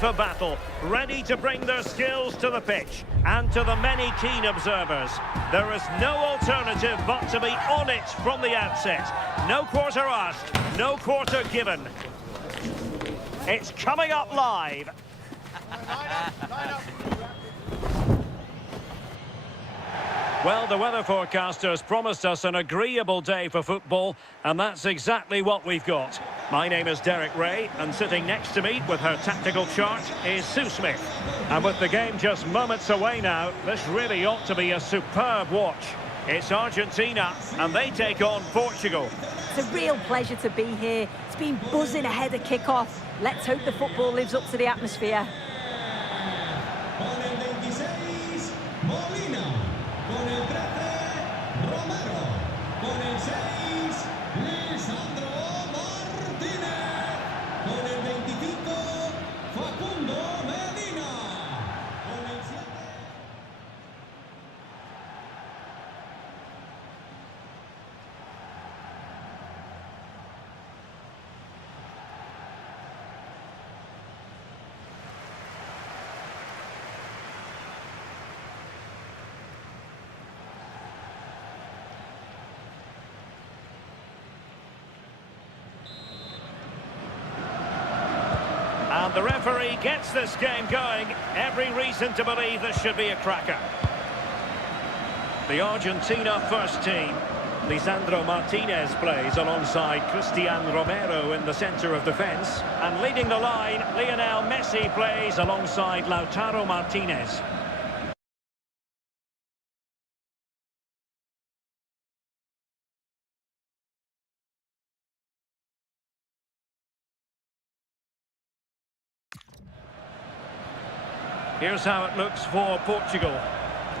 FIFA battle, ready to bring their skills to the pitch. And to the many keen observers, there is no alternative but to be on it from the outset. No quarter asked, no quarter given. It's coming up live. Well, the weather forecasters promised us an agreeable day for football, and that's exactly what we've got. My name is Derek Ray, and sitting next to me with her tactical chart is Sue Smith. And with the game just moments away now, this really ought to be a superb watch. It's Argentina, and they take on Portugal. It's a real pleasure to be here. It's been buzzing ahead of kick-off. Let's hope the football lives up to the atmosphere. Con el 26, Molina. Con el 13, Romero. Con el 6, Lisandro Martínez. Con el 25, Facundo Medina. Con el 7... And the referee gets this game going. Every reason to believe this should be a cracker. The Argentina first team. Lisandro Martinez plays alongside Cristian Romero in the centre of defence. And leading the line, Lionel Messi plays alongside Lautaro Martinez. Here's how it looks for Portugal.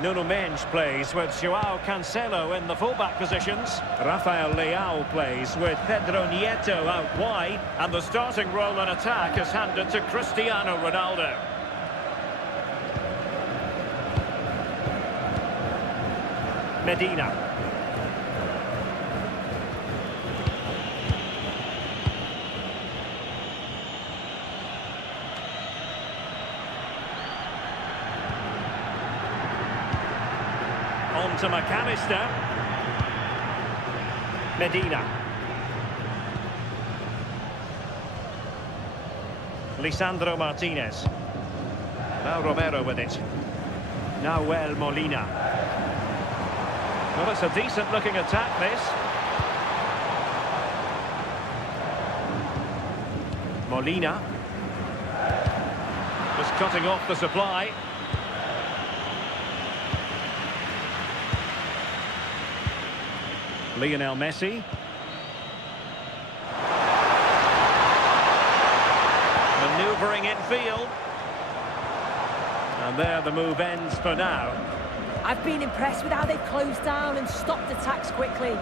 Nuno Mendes plays with João Cancelo in the fullback positions. Rafael Leao plays with Pedro Neto out wide. And the starting role in attack is handed to Cristiano Ronaldo. Medina. On to McAllister. Medina. Lisandro Martinez. Now Romero with it. Nahuel Molina. Well, it's a decent looking attack, this. Molina. Just cutting off the supply. Lionel Messi. Manoeuvring infield. And there the move ends for now. I've been impressed with how they've closed down and stopped attacks quickly.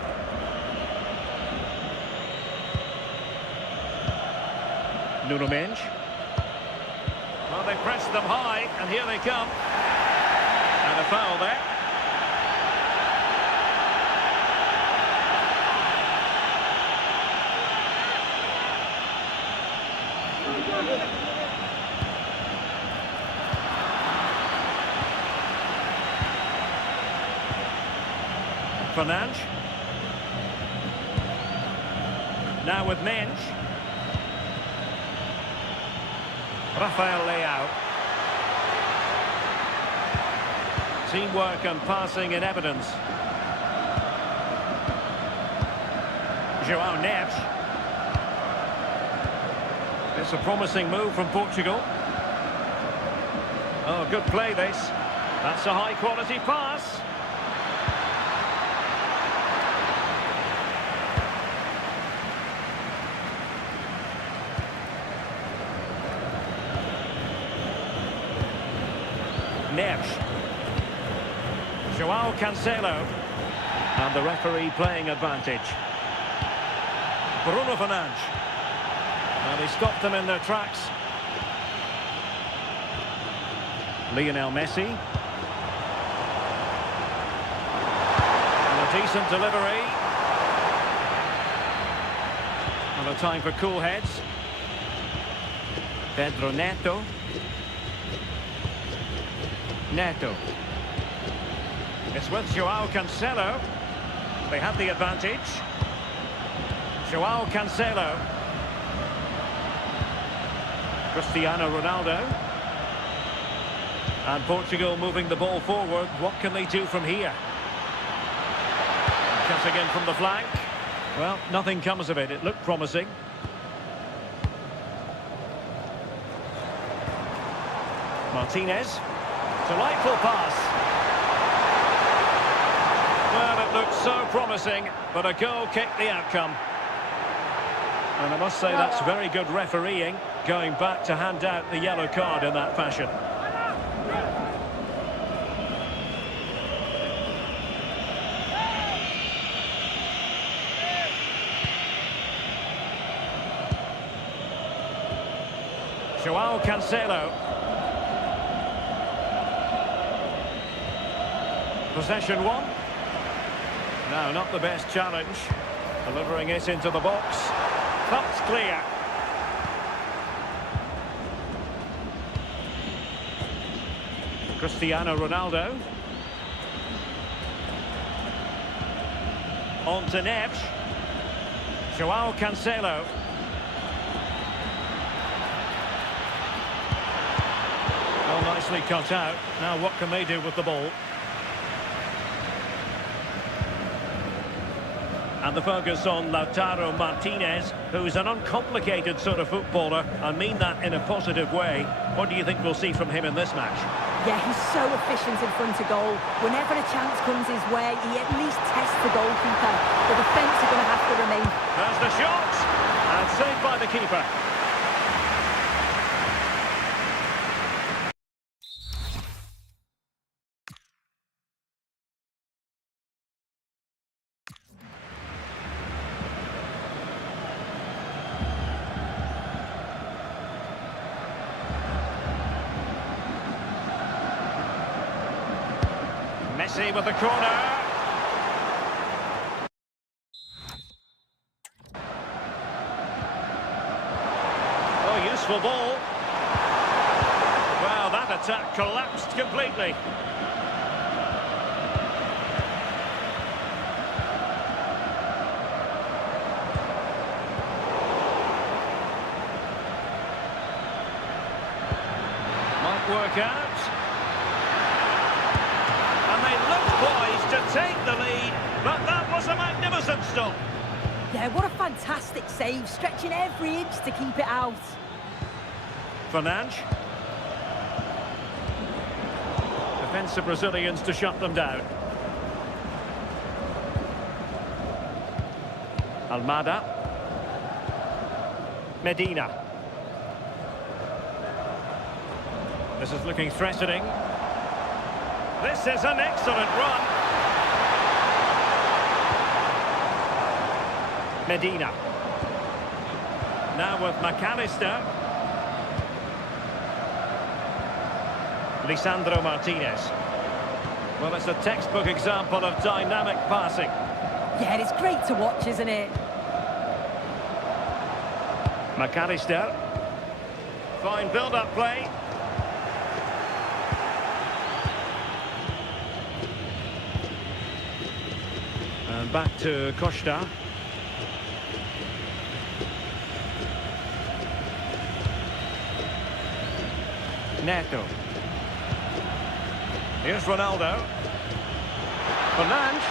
Nuno Mendes. Well, they pressed them high, and here they come. And a foul there. Fernandes. Now with Mendes. Rafael Leao. Teamwork and passing in evidence. João Neves. It's a promising move from Portugal. Oh, good play this. That's a high-quality pass. Neves. João Cancelo. And the referee playing advantage. Bruno Fernandes. And he stopped them in their tracks. Lionel Messi. And a decent delivery. And a time for cool heads. Pedro Neto. Neto. It's with Joao Cancelo. They have the advantage. Joao Cancelo. Cristiano Ronaldo. And Portugal moving the ball forward. What can they do from here? Cutting in from the flank. Well, nothing comes of it. It looked promising. Martinez. Delightful pass. Well, it looked so promising, but a goal kicked the outcome. And I must say that's very good refereeing, going back to hand out the yellow card in that fashion. Joao Cancelo. Possession one. No, not the best challenge. Delivering it into the box. That's clear. Cristiano Ronaldo. On to Neves. Joao Cancelo. Well, nicely cut out. Now what can they do with the ball? And the focus on Lautaro Martinez, who's an uncomplicated sort of footballer. I mean that in a positive way. What do you think we'll see from him in this match? Yeah, he's so efficient in front of goal. Whenever a chance comes his way, he at least tests the goalkeeper. The defence are going to have to remain. There's the shot! And saved by the keeper. Messi with the corner. Oh, useful ball. Well, that attack collapsed completely. Might work out. Poised to take the lead, but that was a magnificent stop. Yeah, what a fantastic save, stretching every inch to keep it out. Fernandes. Defensive Brazilians to shut them down. Almada. Medina. This is looking threatening. This is an excellent run. Medina. Now with McAllister. Lisandro Martinez. Well, it's a textbook example of dynamic passing. Yeah, it's great to watch, isn't it? McAllister. Fine build-up play. And back to Costa. Neto. Here's Ronaldo. Fernandes.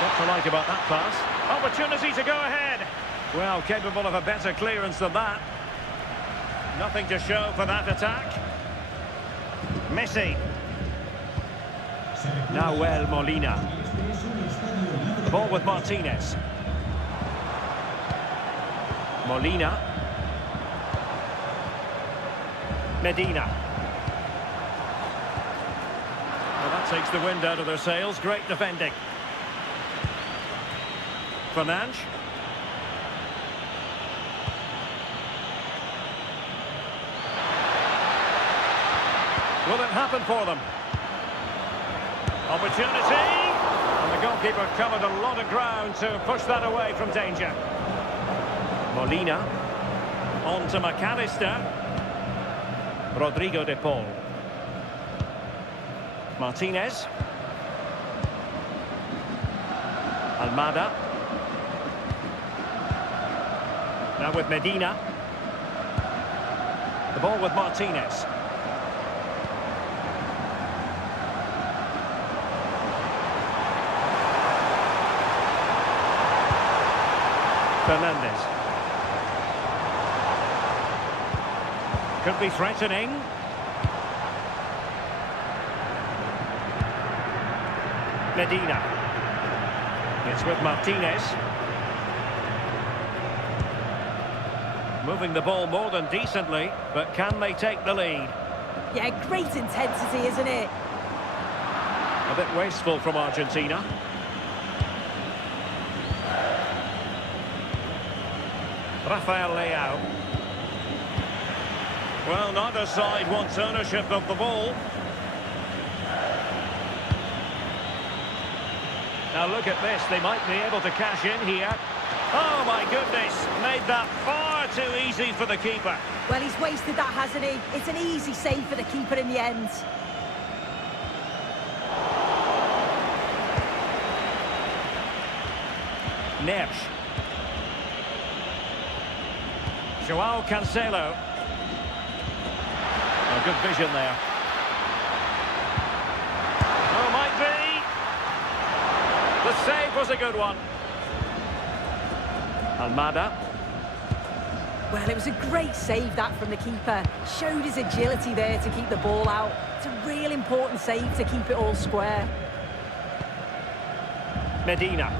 What to like about that pass? Opportunity to go ahead. Well, capable of a better clearance than that. Nothing to show for that attack. Messi. Nahuel Molina. The ball with Martinez. Molina. Medina. Well, that takes the wind out of their sails. Great defending. Fernandes. Will it happen for them? Opportunity. And the goalkeeper covered a lot of ground to push that away from danger. Molina. On to McAllister. Rodrigo de Paul. Martinez. Almada. Now with Medina. The ball with Martinez. Fernandez. Could be threatening. Medina. It's with Martinez. Moving the ball more than decently, but can they take the lead? Yeah, great intensity, isn't it? A bit wasteful from Argentina. Rafael Leao. Well, neither side wants ownership of the ball. Now look at this, they might be able to cash in here. Oh my goodness, made that far too easy for the keeper. Well, he's wasted that, hasn't he? It's an easy save for the keeper in the end. Neves. Joao Cancelo. Oh, good vision there. Oh, might be. The save was a good one. Almada. Well, it was a great save, that, from the keeper. Showed his agility there to keep the ball out. It's a real important save to keep it all square. Medina.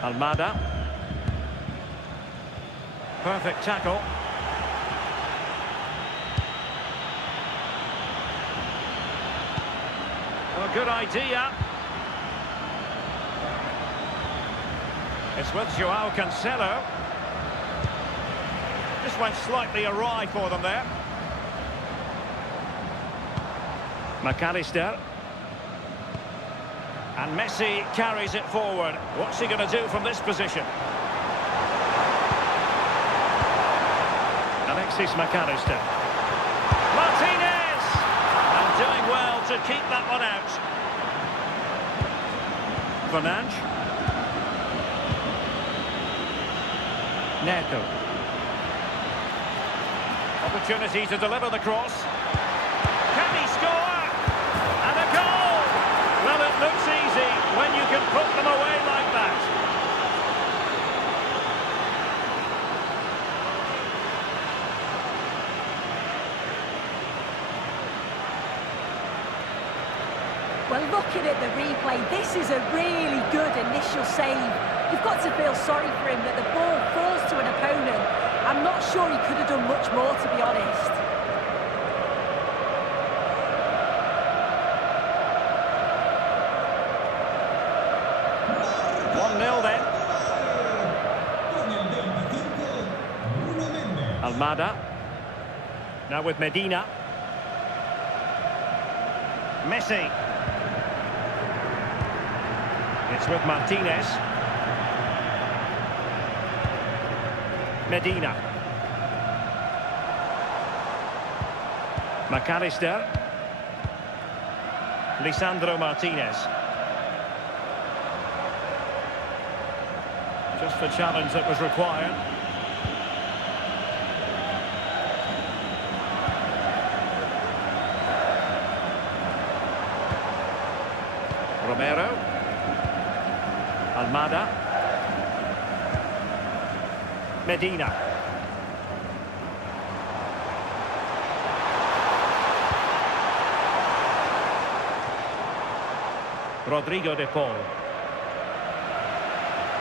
Almada. Perfect tackle. Oh, good idea. It's with Joao Cancelo. Just went slightly awry for them there. McAllister. And Messi carries it forward. What's he going to do from this position? Alexis McAllister. Martinez! And doing well to keep that one out. Fernandes. Neto. Opportunity to deliver the cross. Can he score? And a goal! Well, it looks easy when you can put them away like that. Well, looking at the replay, this is a really good initial save. You've got to feel sorry for him that the ball falls to an opponent. I'm not sure he could have done much more, to be honest. Then. Almada. Now with Medina. Messi. It's with Martinez. Medina. McAllister. Lisandro Martinez. Just the challenge that was required. Romero. Almada. Medina. Rodrigo de Paul.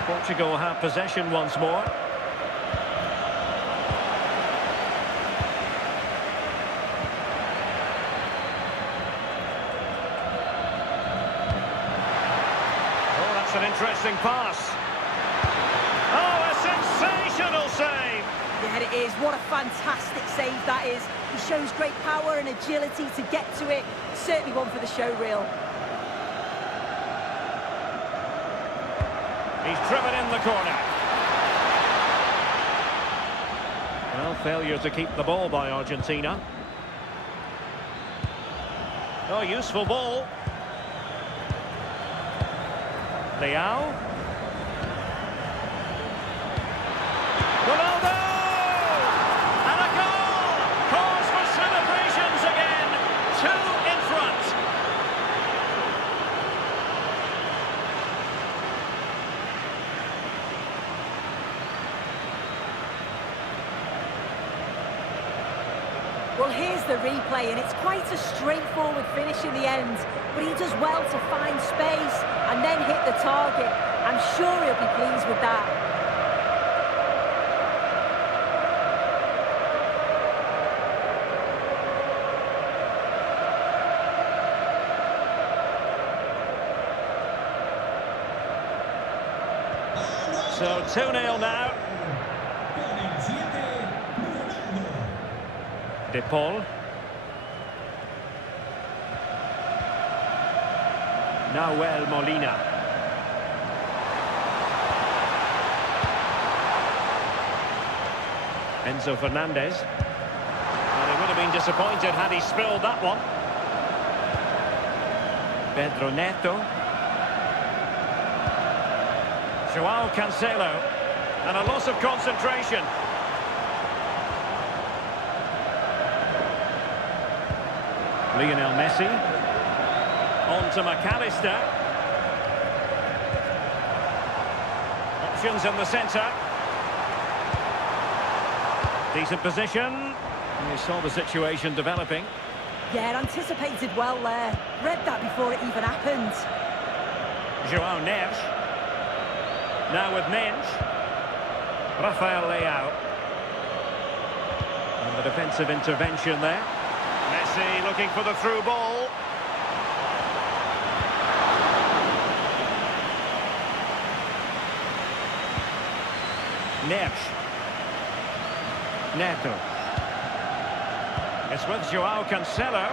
Portugal have possession once more. Oh, that's an interesting pass. Oh, a sensational save! Yeah, it is. What a fantastic save that is. He shows great power and agility to get to it. Certainly one for the show reel. He's driven in the corner. Well, failure to keep the ball by Argentina. Oh, useful ball. Leao. Ronaldo! And a goal! Cause for celebrations again. 2 in front. Well, here's the replay, and it's quite a straightforward finish in the end. But he does well to find space and then hit the target. I'm sure he'll be pleased with that. So 2-0 now. Con el 7, Ronaldo. De Paul. Nahuel Molina. Enzo Fernandez. Well, he would have been disappointed had he spilled that one. Pedro Neto. Joao Cancelo. And a loss of concentration. Lionel Messi. On to McAllister. Options in the centre. Decent position. You saw the situation developing. Yeah, anticipated well there. Read that before it even happened. Joao Neves. Now with Mensch. Rafael Leao. And the defensive intervention there. Messi looking for the through ball. Neves. Neto. It's with Joao Cancelo.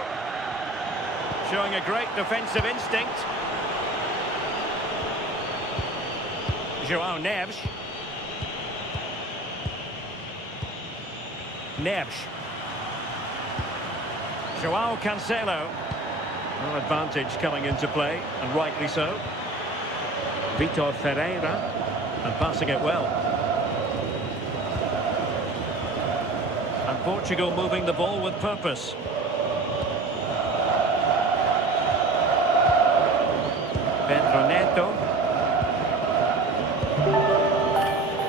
Showing a great defensive instinct. Joao Neves. Neves. Joao Cancelo. No advantage coming into play, and rightly so. Vitor Ferreira. And passing it well. And Portugal moving the ball with purpose. Pedro Neto.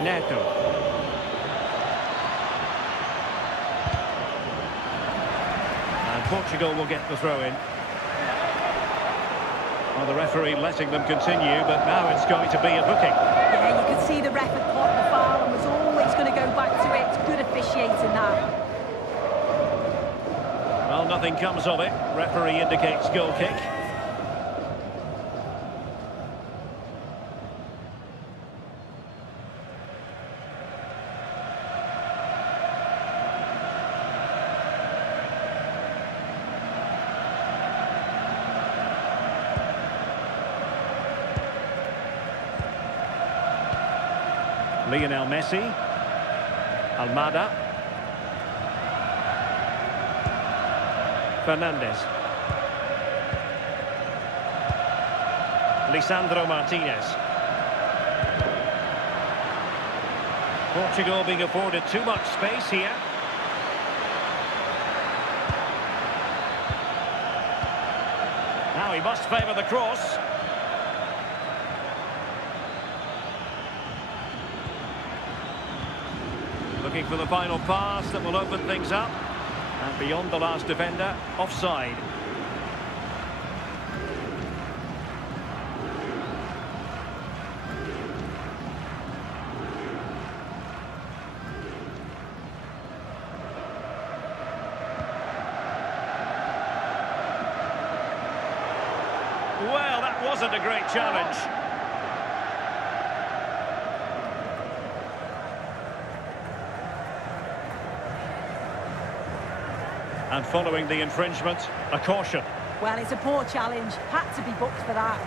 Neto. And Portugal will get the throw in. Well, the referee letting them continue, but now it's going to be a booking. Yeah, you could see the ref had clocked the foul and was always going to go back to it. Good officiating that. Well, nothing comes of it. Referee indicates goal kick. Lionel Messi. Almada. Fernandez. Lisandro Martinez. Portugal being afforded too much space here. Now he must favour the cross. Looking for the final pass that will open things up. And beyond the last defender, offside. Well, that wasn't a great challenge. And following the infringement, a caution. Well, it's a poor challenge. Had to be booked for that.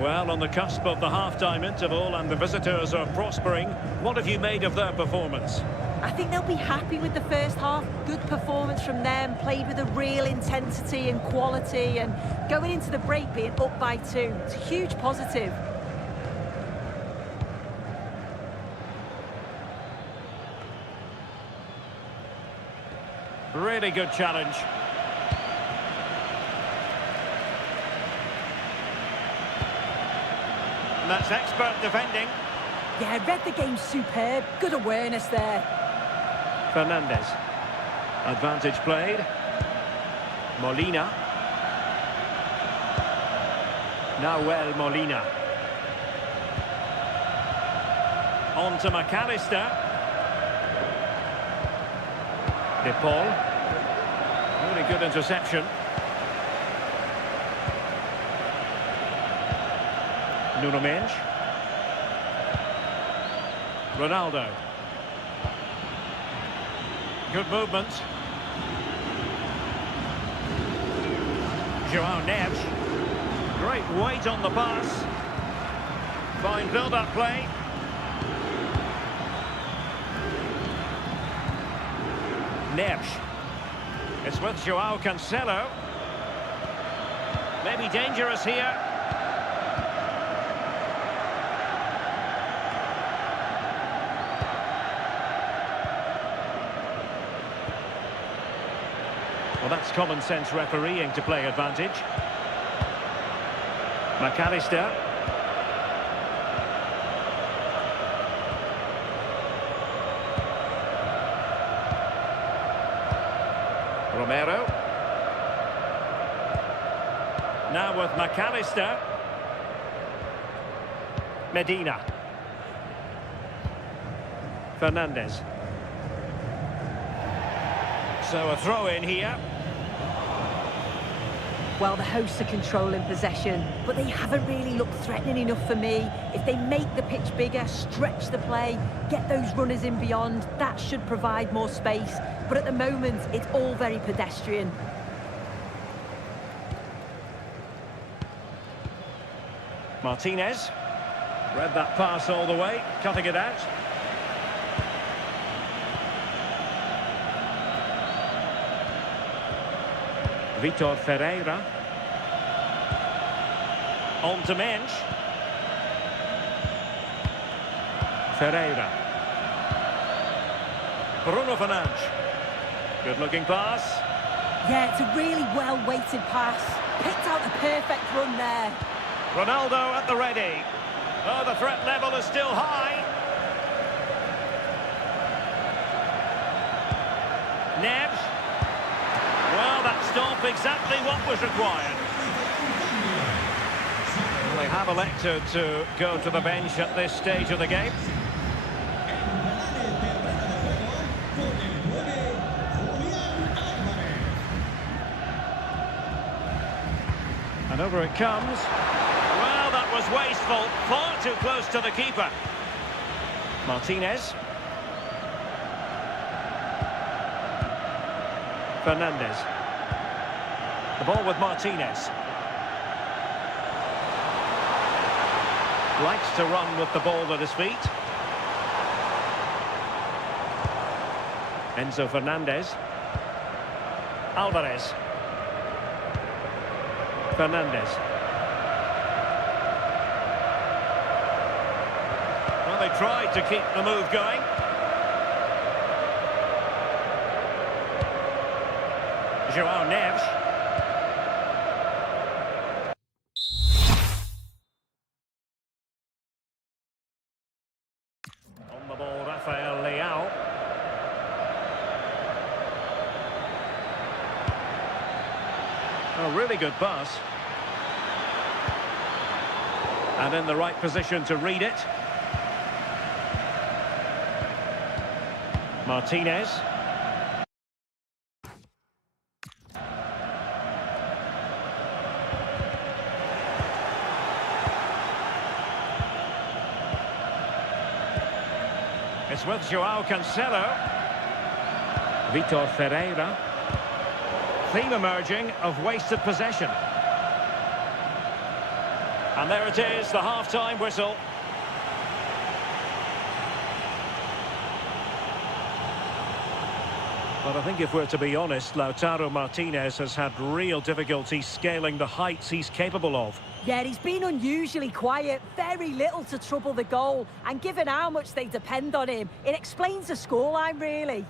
Well, on the cusp of the half-time interval and the visitors are prospering, what have you made of their performance? I think they'll be happy with the first half. Good performance from them, played with a real intensity and quality, and going into the break being up by 2. It's a huge positive. Really good challenge. And that's expert defending. Yeah, read the game superb. Good awareness there. Fernandez. Advantage played. Molina. Nahuel Molina. On to McAllister. De Paul. Really good interception. Nuno Mendes. Ronaldo. Good movement. João Neves. Great weight on the pass. Fine build-up play. Neves. It's with João Cancelo. Maybe dangerous here. Well, that's common sense refereeing to play advantage. McAllister. Romero. Now with McAllister. Medina. Fernandez. So a throw in here. Well, the hosts are controlling possession, but they haven't really looked threatening enough for me. If they make the pitch bigger, stretch the play, get those runners in beyond, that should provide more space. But at the moment, it's all very pedestrian. Martinez. Read that pass all the way, cutting it out. Vitor Ferreira. On to Mendes. Ferreira. Bruno Fernandes. Good looking pass. Yeah, it's a really well-weighted pass. Picked out the perfect run there. Ronaldo at the ready. Oh, the threat level is still high. Neves. Well, that stopped exactly what was required. Well, they have elected to go to the bench at this stage of the game. And over it comes. Well, that was wasteful. Far too close to the keeper. Martinez. Fernandez. The ball with Martinez. Likes to run with the ball at his feet. Enzo Fernandez. Alvarez. Fernandez. Well, they tried to keep the move going. João Neves. On the ball, Rafael Leao. A really good pass. And in the right position to read it. Martinez. It's with João Cancelo. Vitor Ferreira. Theme emerging of wasted possession. And there it is, the half-time whistle. But I think if we're to be honest, Lautaro Martinez has had real difficulty scaling the heights he's capable of. Yeah, he's been unusually quiet, very little to trouble the goal, and given how much they depend on him, it explains the scoreline, really.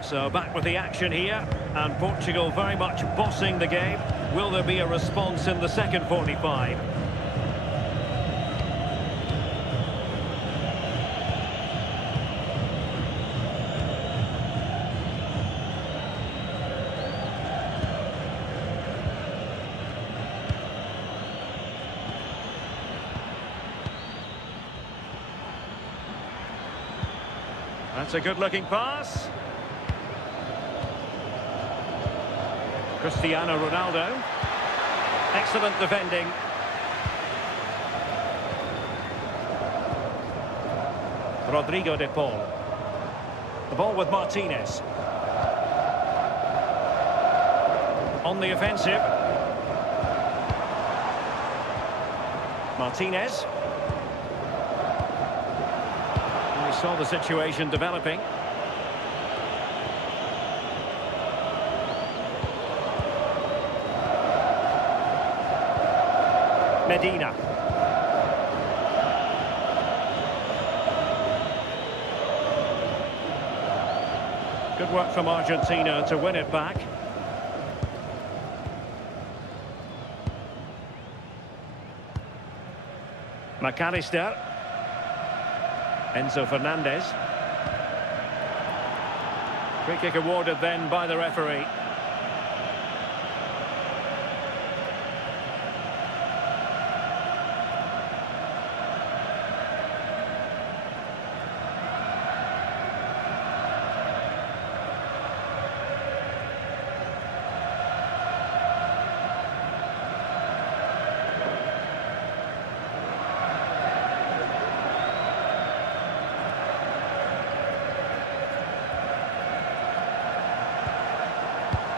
So back with the action here, and Portugal very much bossing the game. Will there be a response in the second 45? That's a good-looking pass. Cristiano Ronaldo. Excellent defending. Rodrigo de Paul. The ball with Martinez. On the offensive. Martinez. And we saw the situation developing. Medina. Good work from Argentina to win it back. McAllister. Enzo Fernandez. Free kick awarded then by the referee.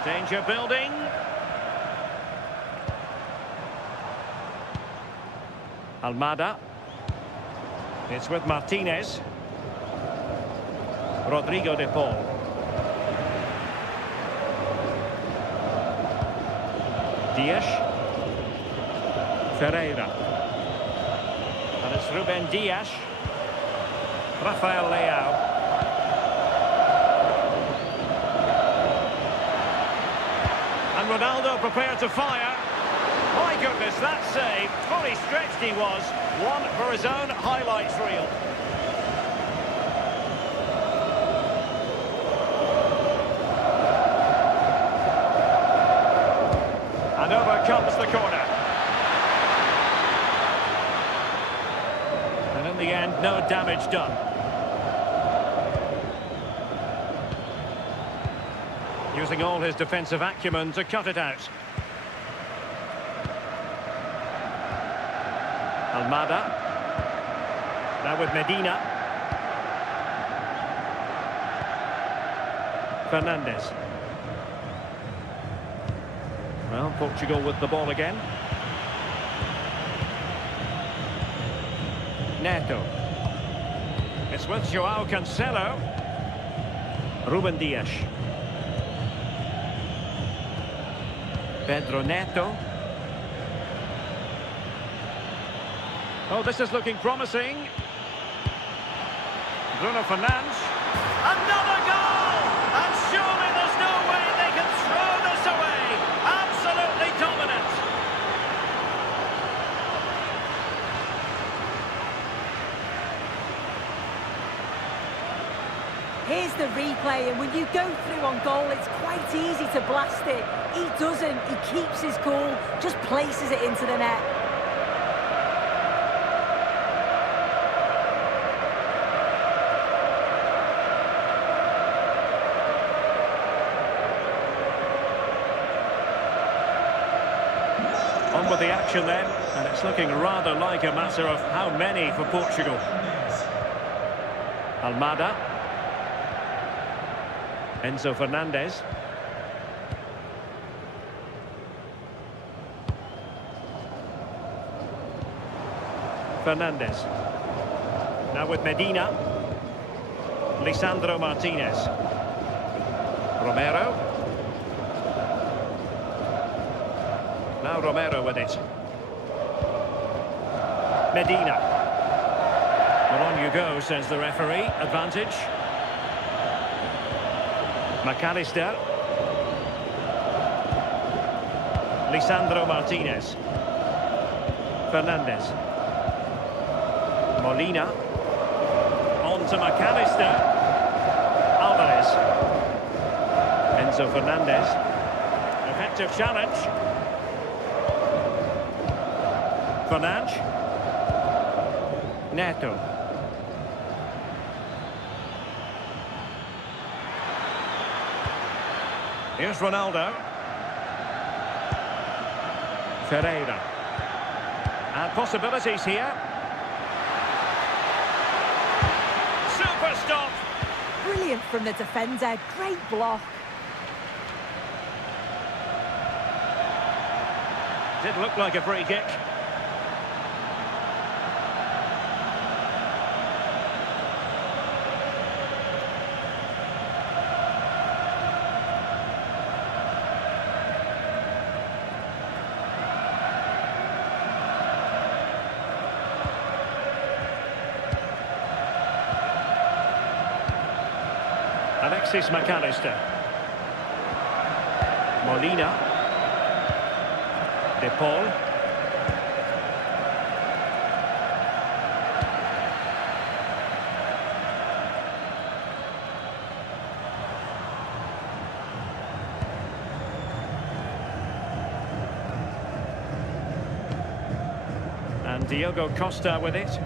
Danger building. Almada. It's with Martinez. Rodrigo de Paul. Dias. Ferreira. And it's Ruben Dias. Rafael Leao. And Ronaldo prepared to fire. My goodness, that save. Fully stretched he was. One for his own highlights reel. And over comes the corner. And in the end, no damage done. Using all his defensive acumen to cut it out. Almada. Now with Medina. Fernandez. Well, Portugal with the ball again. Neto. It's with Joao Cancelo. Ruben Dias. Pedro Neto. Oh, this is looking promising. Bruno Fernandes. Another goal! And surely there's no way they can throw this away. Absolutely dominant. Here's the replay, and when you go through on goal, it's quite easy to blast it. He doesn't. He keeps his cool, just places it into the net. On with the action then, and it's looking rather like a matter of how many for Portugal. Almada. Enzo Fernandez. Fernandez. Now with Medina. Lisandro Martinez. Romero. Now Romero with it. Medina. Well, on you go, says the referee. Advantage. McAllister. Lisandro Martinez. Fernandez. Molina. On to McAllister. Alvarez. Enzo Fernandez. Effective challenge. Fernandes. Neto. Here's Ronaldo. Ferreira. And possibilities here. Super stop. Brilliant from the defender. Great block. Did look like a free kick. Alexis McAllister. Molina. De Paul. And Diogo Costa with it.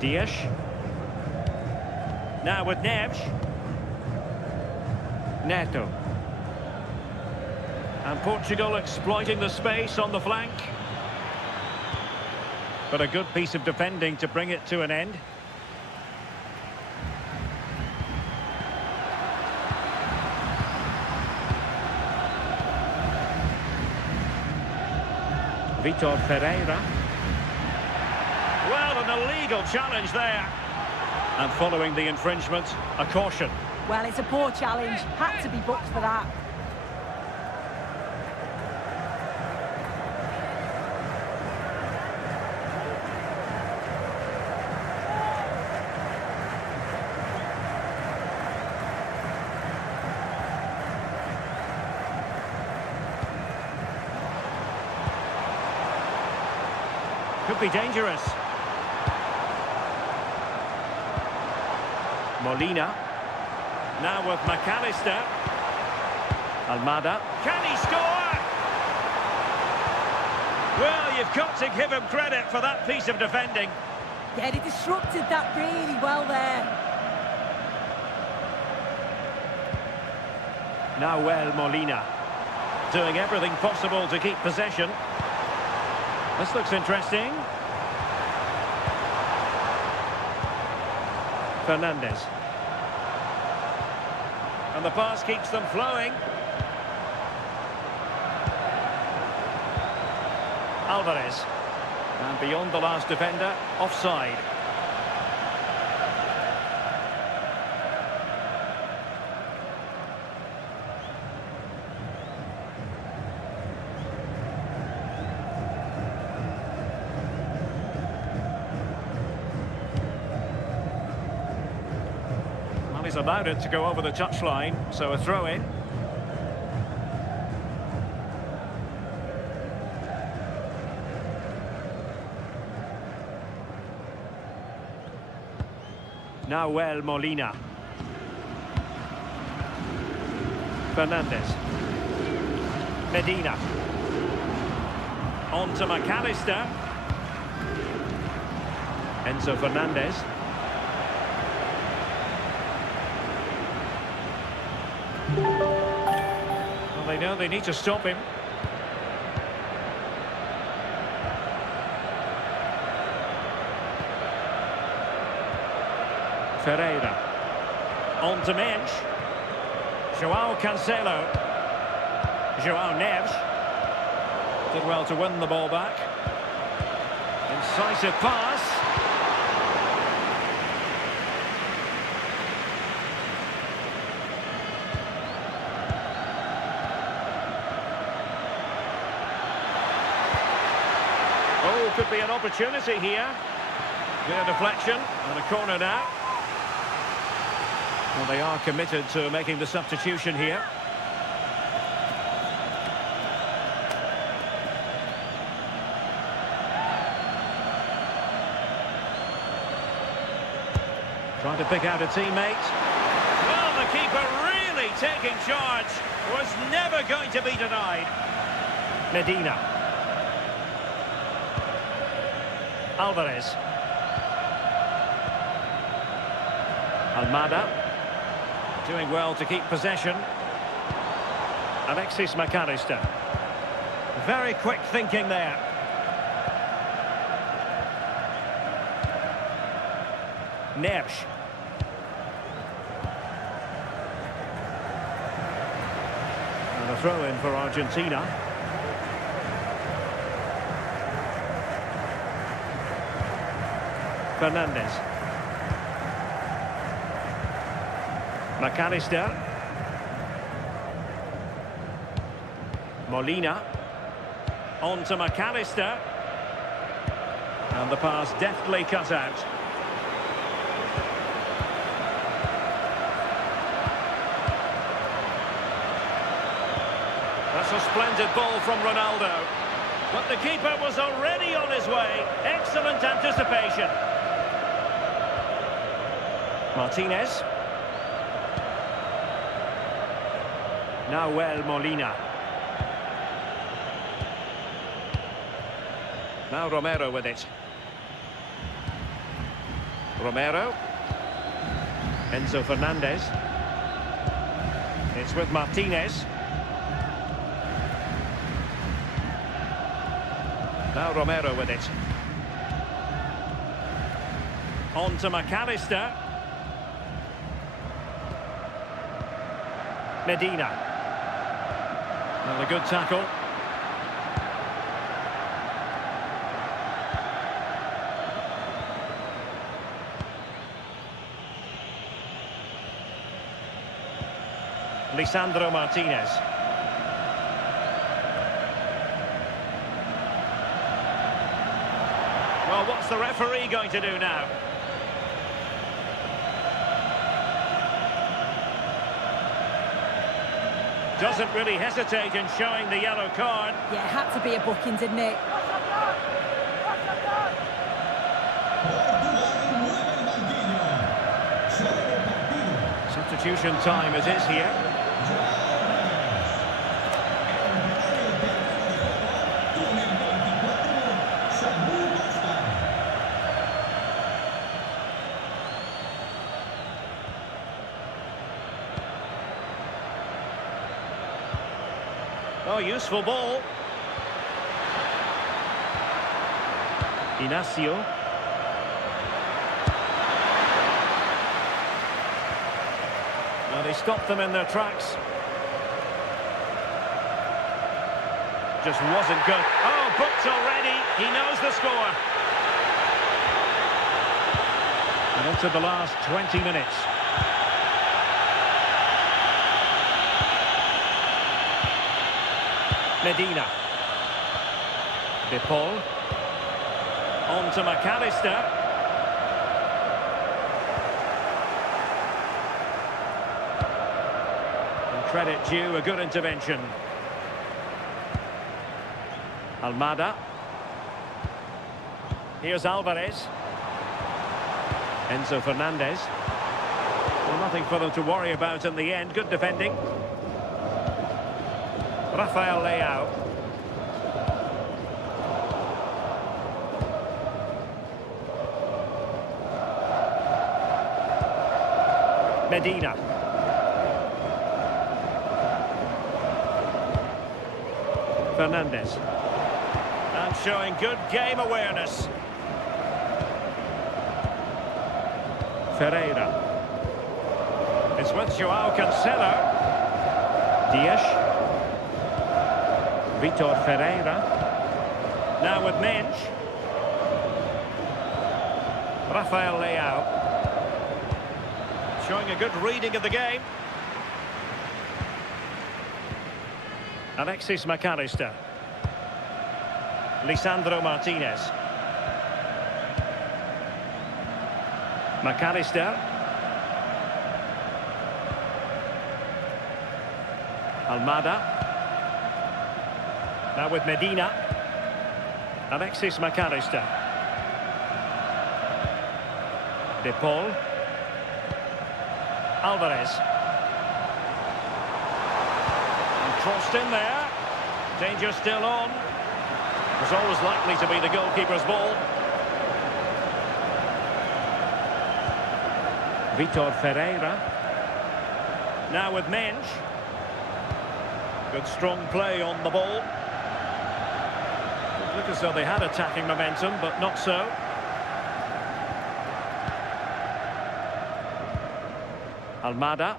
Dias. Now with Neves. Neto. And Portugal exploiting the space on the flank. But a good piece of defending to bring it to an end. Vitor Ferreira. Well, an illegal challenge there. And following the infringement, a caution. Well, it's a poor challenge. Had to be booked for that. Could be dangerous. Molina. Now with McAllister. Almada. Can he score? Well, you've got to give him credit for that piece of defending. Yeah, he disrupted that really well there. Now Molina. Doing everything possible to keep possession. This looks interesting. Fernandez. And the pass keeps them flowing. Alvarez. And beyond the last defender, offside. He's allowed it to go over the touchline, so a throw-in. Now Molina. Fernandez. Medina. On to McAllister. Enzo Fernandez. Well, they know they need to stop him. Ferreira. On to Mensch. Joao Cancelo. Joao Neves. Did well to win the ball back. Incisive pass. Oh, could be an opportunity here. Good deflection and a corner now. Well, they are committed to making the substitution here. Trying to pick out a teammate. Well, the keeper really taking charge. Was never going to be denied. Medina. Alvarez. Almada. Doing well to keep possession. Alexis McAllister. Very quick thinking there. Neves. And a throw-in for Argentina. Fernandez. McAllister. Molina. On to McAllister. And the pass deftly cut out. That's a splendid ball from Ronaldo. But the keeper was already on his way. Excellent anticipation. Martinez. Nahuel Molina. Now Romero with it. Romero. Enzo Fernandez. It's with Martinez. Now Romero with it. On to McAllister. Medina. And a good tackle. Lisandro Martinez. Well, what's the referee going to do now? Doesn't really hesitate in showing the yellow card. Yeah, it had to be a booking, didn't it? Substitution time it is here. Oh, useful ball. Inacio. Well, they stopped them in their tracks. Just wasn't good. Oh, booked already. He knows the score. And into the last 20 minutes. Medina. De Paul. On to McAllister. And credit due, a good intervention. Almada. Here's Alvarez. Enzo Fernandez. Well, nothing for them to worry about in the end. Good defending. Rafael Leao. Medina. Fernandez. And showing good game awareness. Ferreira. It's with Joao Cancelo. Dias. Vitor Ferreira. Now with Mensch. Rafael Leao. Showing a good reading of the game. Alexis McAllister. Lisandro Martinez. McAllister. Almada. Now with Medina. Alexis McAllister. De Paul. Alvarez. And crossed in there. Danger still on. It was always likely to be the goalkeeper's ball. Vitor Ferreira. Now with Mensch. Good strong play on the ball. It looked as though they had attacking momentum, but not so. Almada.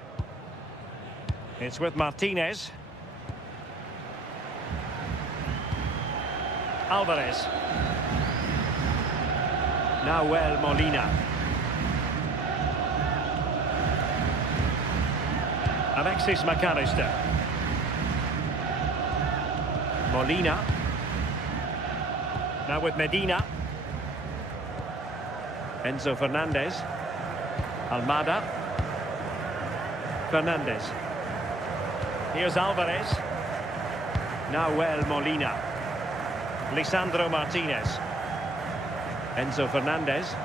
It's with Martinez. Alvarez. Nahuel Molina. Alexis McAllister. Molina. Now with Medina. Enzo Fernandez. Almada. Fernandez. Here's Alvarez. Nahuel Molina. Lisandro Martinez. Enzo Fernandez.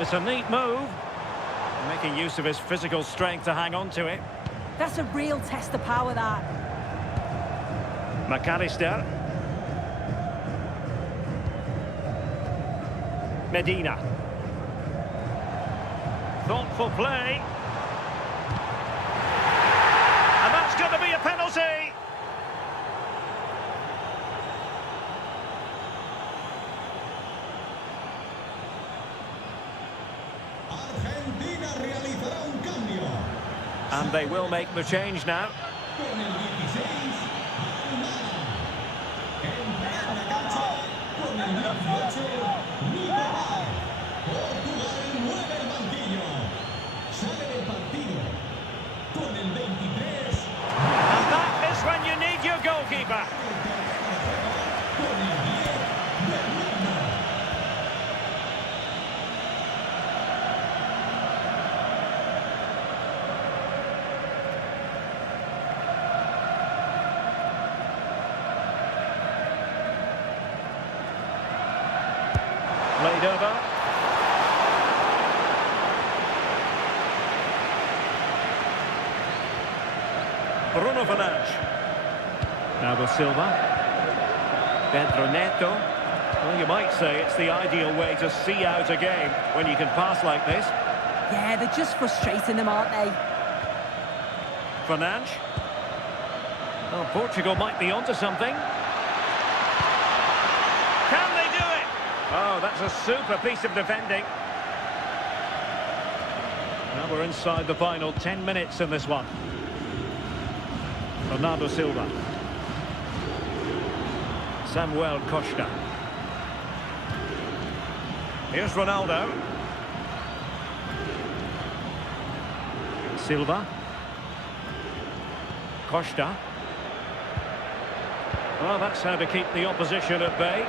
It's a neat move. Making use of his physical strength to hang on to it. That's a real test of power, that. McAllister. Medina. Thoughtful play. And that's going to be a penalty. Argentina realizará un cambio. And they will make the change now. Con el 16, Almada. Entra en la cancha con el 18, Nicolás. Portugal mueve el banquillo. Sale del partido con el 23. And that is when you need your goalkeeper. Con el 10, Ronaldo. Played over. Bruno Fernandes. Now with Silva. Pedro Neto. Well, you might say it's the ideal way to see out a game when you can pass like this. Yeah, they're just frustrating them, aren't they? Fernandes. Well, Portugal might be onto something. Can they do it? Oh, that's a super piece of defending. Now we're inside the final 10 minutes in this one. Bernardo Silva. Samuel Costa. Here's Ronaldo. Silva. Costa. Well, that's how to keep the opposition at bay.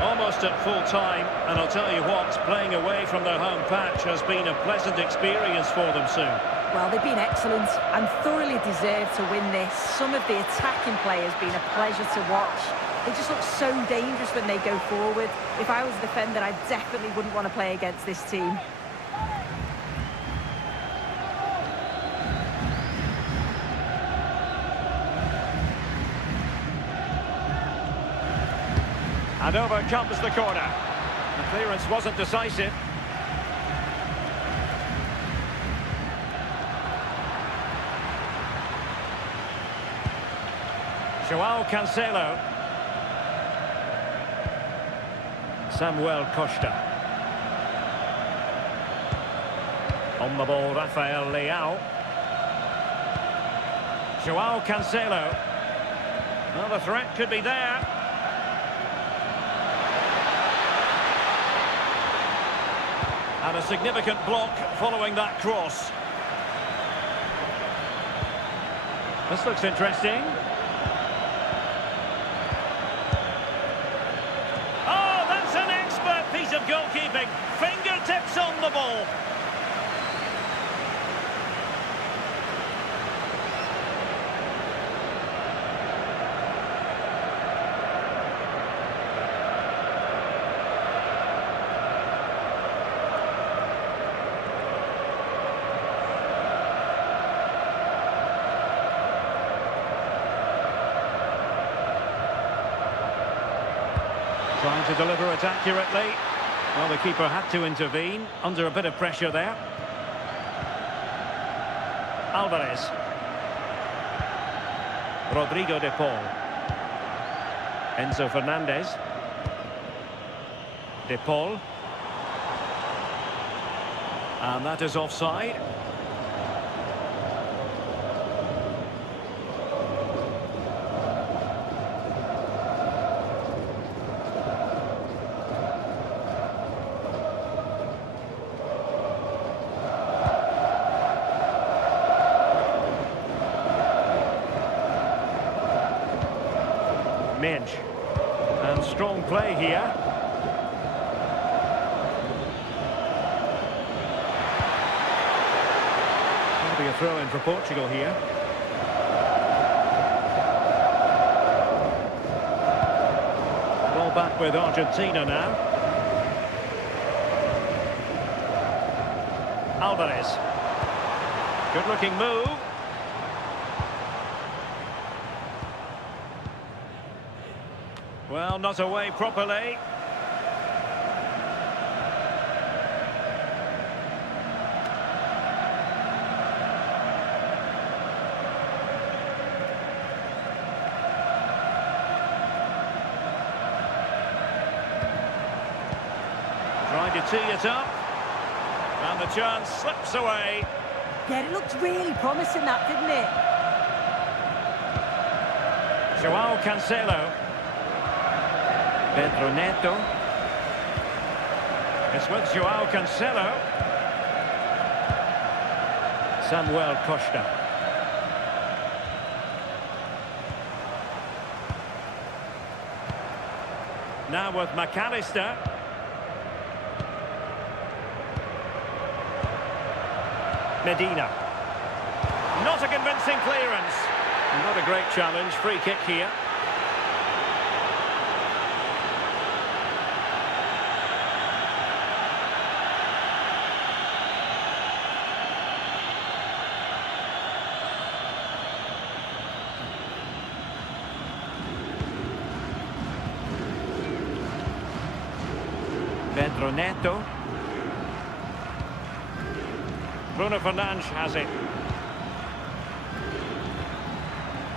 Almost at full time, and I'll tell you what, playing away from their home patch has been a pleasant experience for them soon. Well, they've been excellent and thoroughly deserved to win this. Some of the attacking play has been a pleasure to watch. They just look so dangerous when they go forward. If I was a defender, I definitely wouldn't want to play against this team. And over comes the corner. The clearance wasn't decisive. Joao Cancelo. Samuel Costa. On the ball, Rafael Leao. Joao Cancelo. Well, the threat could be there. And a significant block following that cross. This looks interesting. Oh, that's an expert piece of goalkeeping. Fingertips on the ball. Trying to deliver it accurately. Well, the keeper had to intervene, under a bit of pressure there. Alvarez. Rodrigo de Paul. Enzo Fernandez. De Paul. And that is offside. Minch. And strong play here. That'll be a throw-in for Portugal here. Ball back with Argentina now. Alvarez. Good-looking move. Well, not away properly. Trying to tee it up. And the chance slips away. Yeah, it looked really promising, that, didn't it? Joao Cancelo. Pedro Neto. It's with Joao Cancelo. Samuel Costa. Now with McAllister. Medina. Not a convincing clearance. Not a great challenge. Free kick here. Pedro Neto. Bruno Fernandes has it.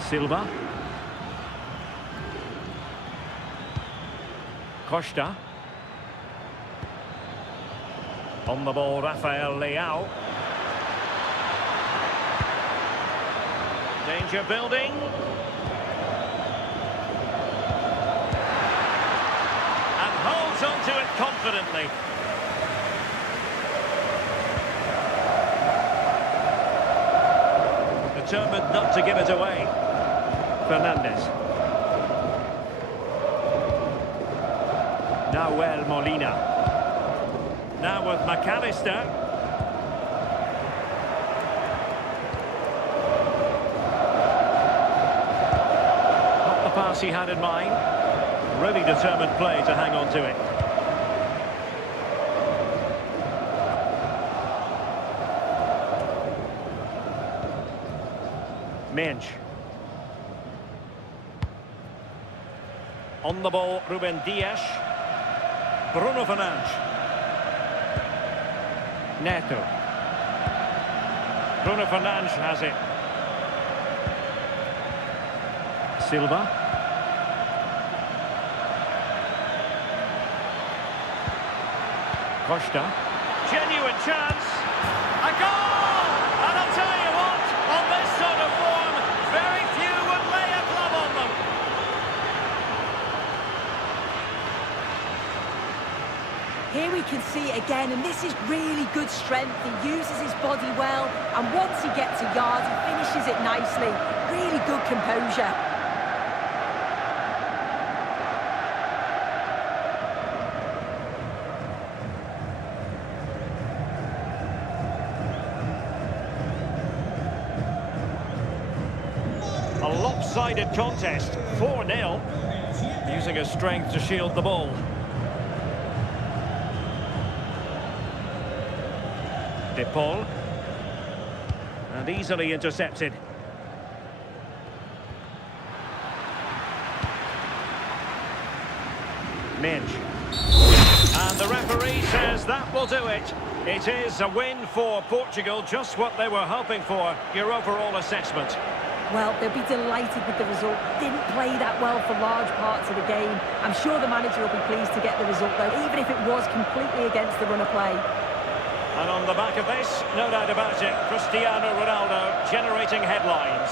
Silva. Costa. On the ball, Rafael Leao. Danger building. And holds onto it confidently. Determined not to give it away. Fernandez. Nahuel Molina. Now with McAllister. Not the pass he had in mind. Really determined play to hang on to it. Minch. On the ball, Ruben Dias. Bruno Fernandes. Neto. Bruno Fernandes has it. Silva. Costa. Genuine chance. A goal! And I'll tell you what, on this sort of form, very few would lay a glove on them. Here we can see it again, and this is really good strength. He uses his body well, and once he gets a yard, he finishes it nicely. Really good composure. A lopsided contest, 4-0, using his strength to shield the ball. De Paul, and easily intercepted. Minge. And the referee says that will do it. It is a win for Portugal, just what they were hoping for. Your overall assessment? Well, they'll be delighted with the result. Didn't play that well for large parts of the game. I'm sure the manager will be pleased to get the result, though, even if it was completely against the run of play. And on the back of this, no doubt about it, Cristiano Ronaldo generating headlines.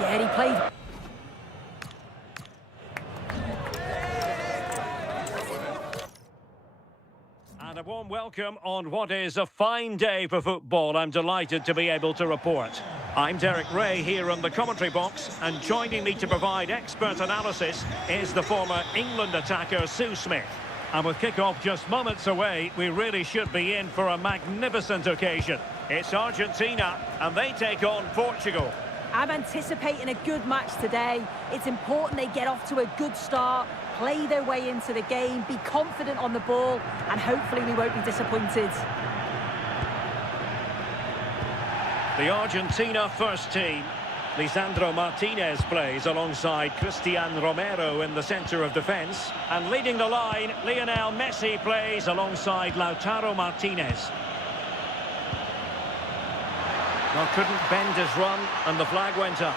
Yeah, and he played. And a warm welcome on what is a fine day for football. I'm delighted to be able to report. I'm Derek Ray here on the commentary box, and joining me to provide expert analysis is the former England attacker Sue Smith. And with kick-off just moments away, we really should be in for a magnificent occasion. It's Argentina, and they take on Portugal. I'm anticipating a good match today. It's important they get off to a good start, play their way into the game, be confident on the ball, and hopefully we won't be disappointed. The Argentina first team. Lisandro Martinez plays alongside Cristian Romero in the centre of defence. And leading the line, Lionel Messi plays alongside Lautaro Martinez. Well, couldn't bend his run, and the flag went up.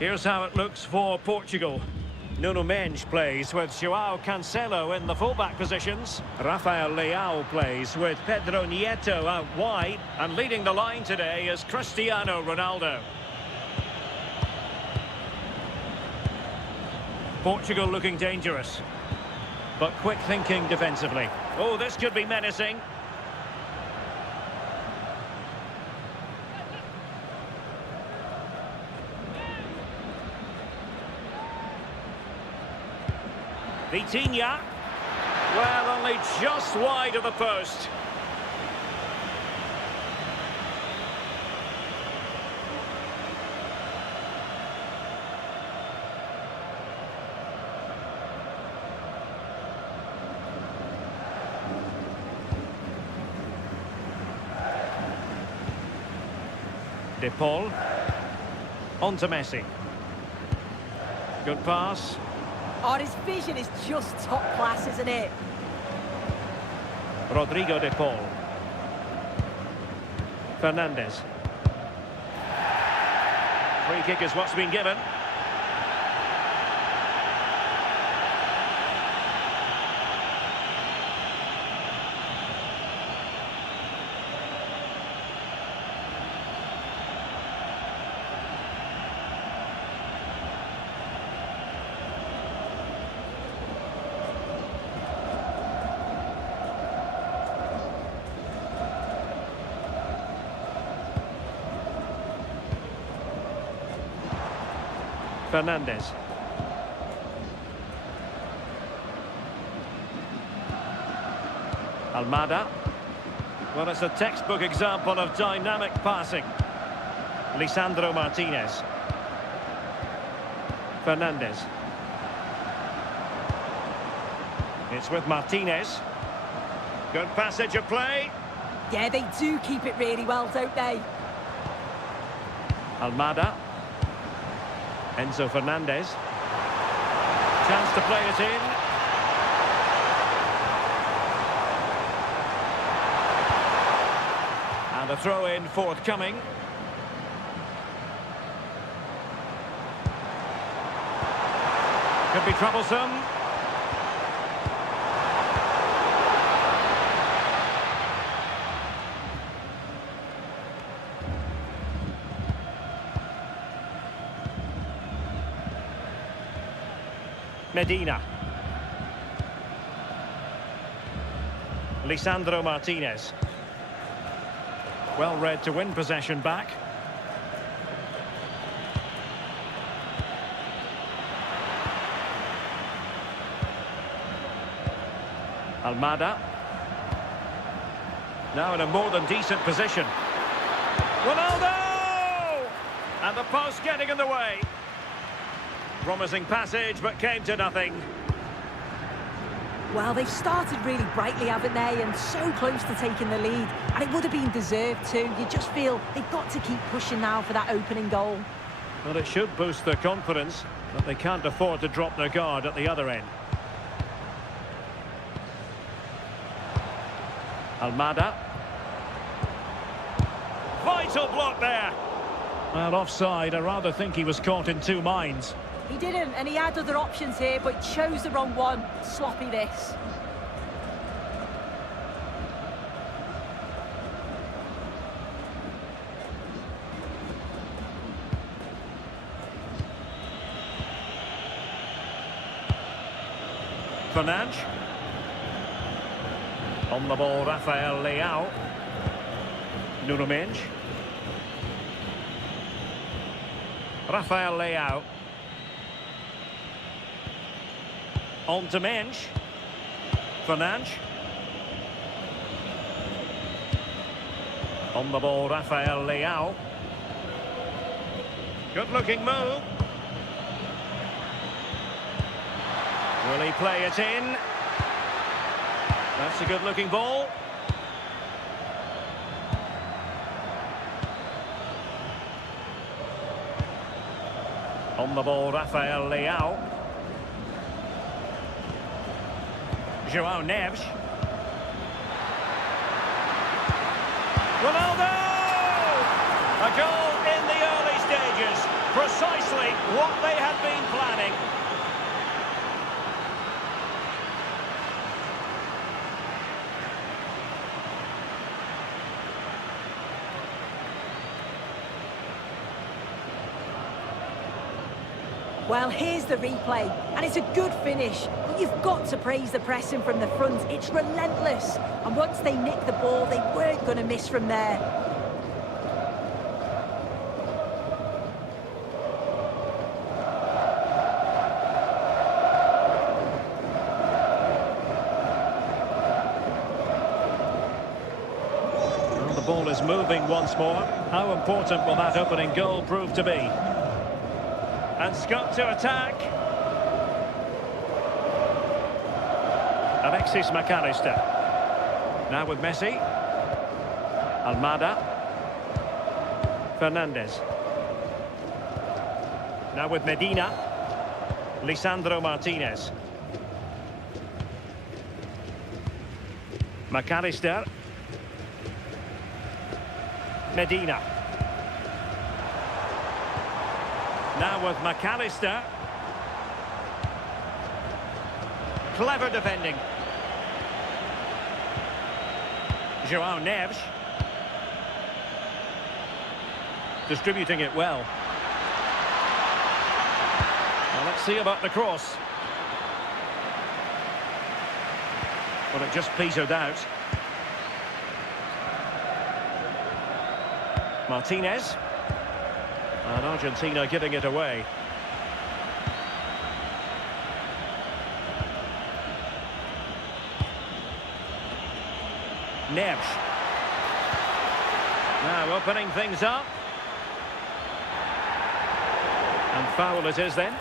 Here's how it looks for Portugal. Nuno Mendes plays with João Cancelo in the fullback positions. Rafael Leao plays with Pedro Nieto out wide. And leading the line today is Cristiano Ronaldo. Portugal looking dangerous, but quick thinking defensively. Oh, this could be menacing. Vitinha, well, only just wide of the post. De Paul, on to Messi. Good pass. Oh, his vision is just top class, isn't it? Rodrigo De Paul. Fernandes. Free kick is what's been given. Fernandes. Almada. Well, it's a textbook example of dynamic passing. Lisandro Martinez. Fernandes. It's with Martinez. Good passage of play. Yeah, they do keep it really well, don't they? Almada. Enzo Fernandez. Chance to play it in. And a throw-in forthcoming. Could be troublesome. Medina. Lisandro Martinez. Well read to win possession back. Almada. Now in a more than decent position. Ronaldo! And the post getting in the way. Promising passage, but came to nothing. Well, they've started really brightly, haven't they? And so close to taking the lead. And it would have been deserved too. You just feel they've got to keep pushing now for that opening goal. Well, it should boost their confidence, but they can't afford to drop their guard at the other end. Almada. Vital block there. Well, offside. I rather think he was caught in two minds. He didn't, and he had other options here, but chose the wrong one. Sloppy this. Fernandes. On the ball, Rafael Leao. Nuno Mendes. Rafael Leao. On to Mendes. Fernandes. On the ball, Rafael Leao. Good looking move. Will he play it in? That's a good looking ball. On the ball, Rafael Leao. João Neves. Ronaldo! A goal in the early stages. Precisely what they had been planning. Well, here's the replay, and it's a good finish, but you've got to praise the pressing from the front. It's relentless, and once they nicked the ball, they weren't going to miss from there. Well, the ball is moving once more. How important will that opening goal prove to be? And Scott to attack. Alexis McAllister. Now with Messi. Almada. Fernandes. Now with Medina. Lisandro Martinez. McAllister. Medina. Now with McAllister. Clever defending. João Neves. Distributing it well. Well, let's see about the cross. But it just petered out. Martinez. And Argentina giving it away. Neves. Now opening things up. And foul it is then.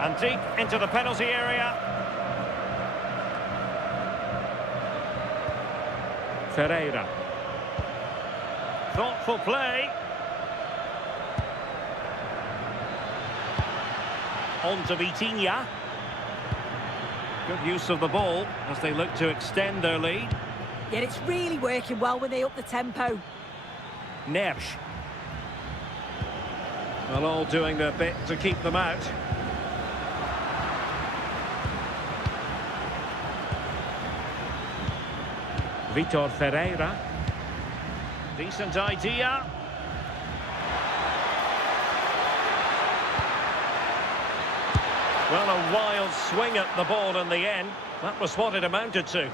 And deep into the penalty area. Ferreira. Thoughtful play. On to Vitinha. Good use of the ball as they look to extend their lead. Yeah, it's really working well when they up the tempo. Neves. Well, all doing their bit to keep them out. Vitor Ferreira. Decent idea. Well, a wild swing at the ball in the end. That was what it amounted to.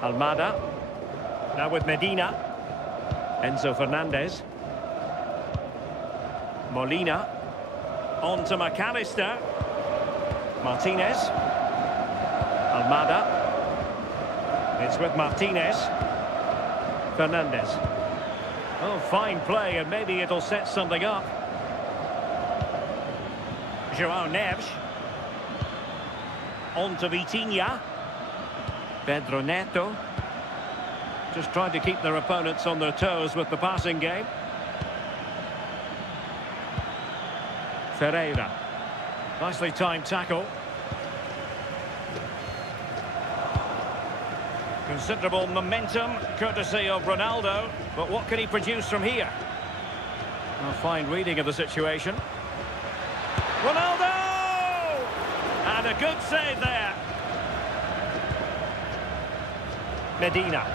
Almada. Now with Medina. Enzo Fernandez. Molina. On to McAllister. Martinez. Almada. It's with Martinez. Fernandez. Oh, fine play, and maybe it'll set something up. João Neves. On to Vitinha. Pedro Neto. Just trying to keep their opponents on their toes with the passing game. Ferreira. Nicely timed tackle. Considerable momentum, courtesy of Ronaldo. But what can he produce from here? A fine reading of the situation. Ronaldo! And a good save there. Medina.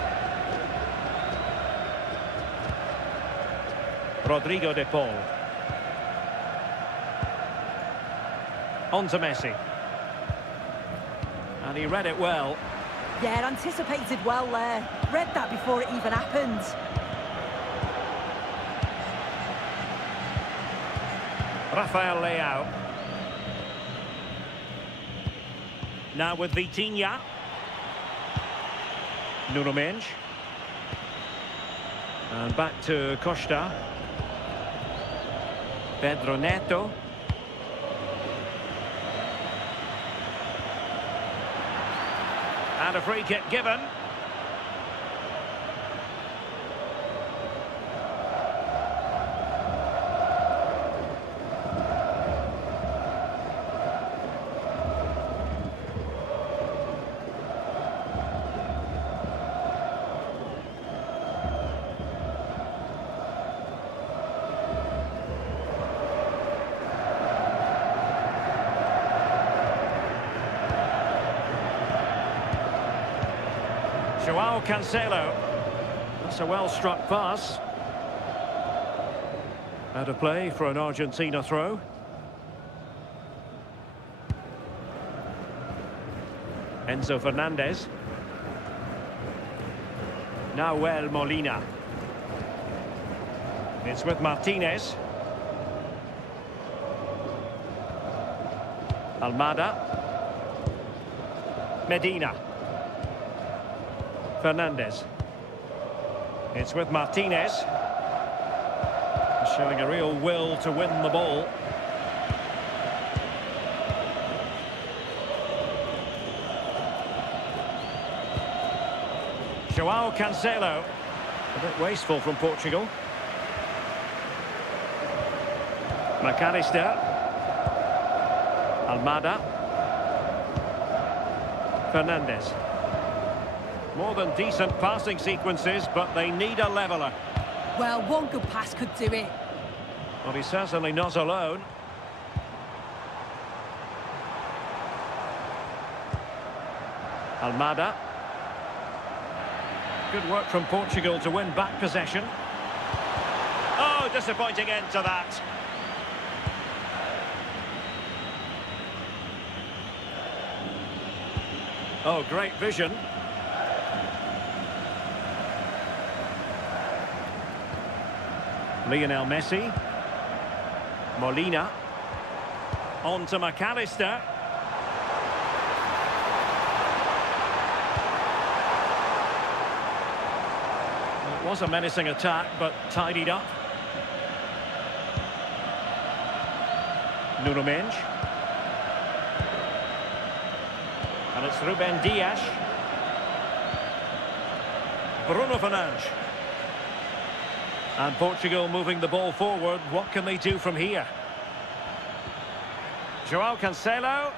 Rodrigo de Paul. On to Messi. And he read it well. Yeah, anticipated well there. Read that before it even happened. Rafael Leao. Now with Vitinha. Nuno Mendes. And back to Costa. Pedro Neto. And a free kick given. João Cancelo. That's a well-struck pass. Out of play for an Argentina throw. Enzo Fernandez. Nahuel Molina. It's with Martinez. Almada. Medina. Fernandez. It's with Martinez. Showing a real will to win the ball. João Cancelo. A bit wasteful from Portugal. McAllister. Almada. Fernandez. More than decent passing sequences, but they need a leveller. Well, one good pass could do it. Well, he's certainly not alone. Almada. Good work from Portugal to win back possession. Oh, disappointing end to that. Oh, great vision. Lionel Messi. Molina. On to McAllister. It was a menacing attack, but tidied up. Nuno Mendes. And it's Ruben Dias. Bruno Fernandes. And Portugal moving the ball forward. What can they do from here? João Cancelo.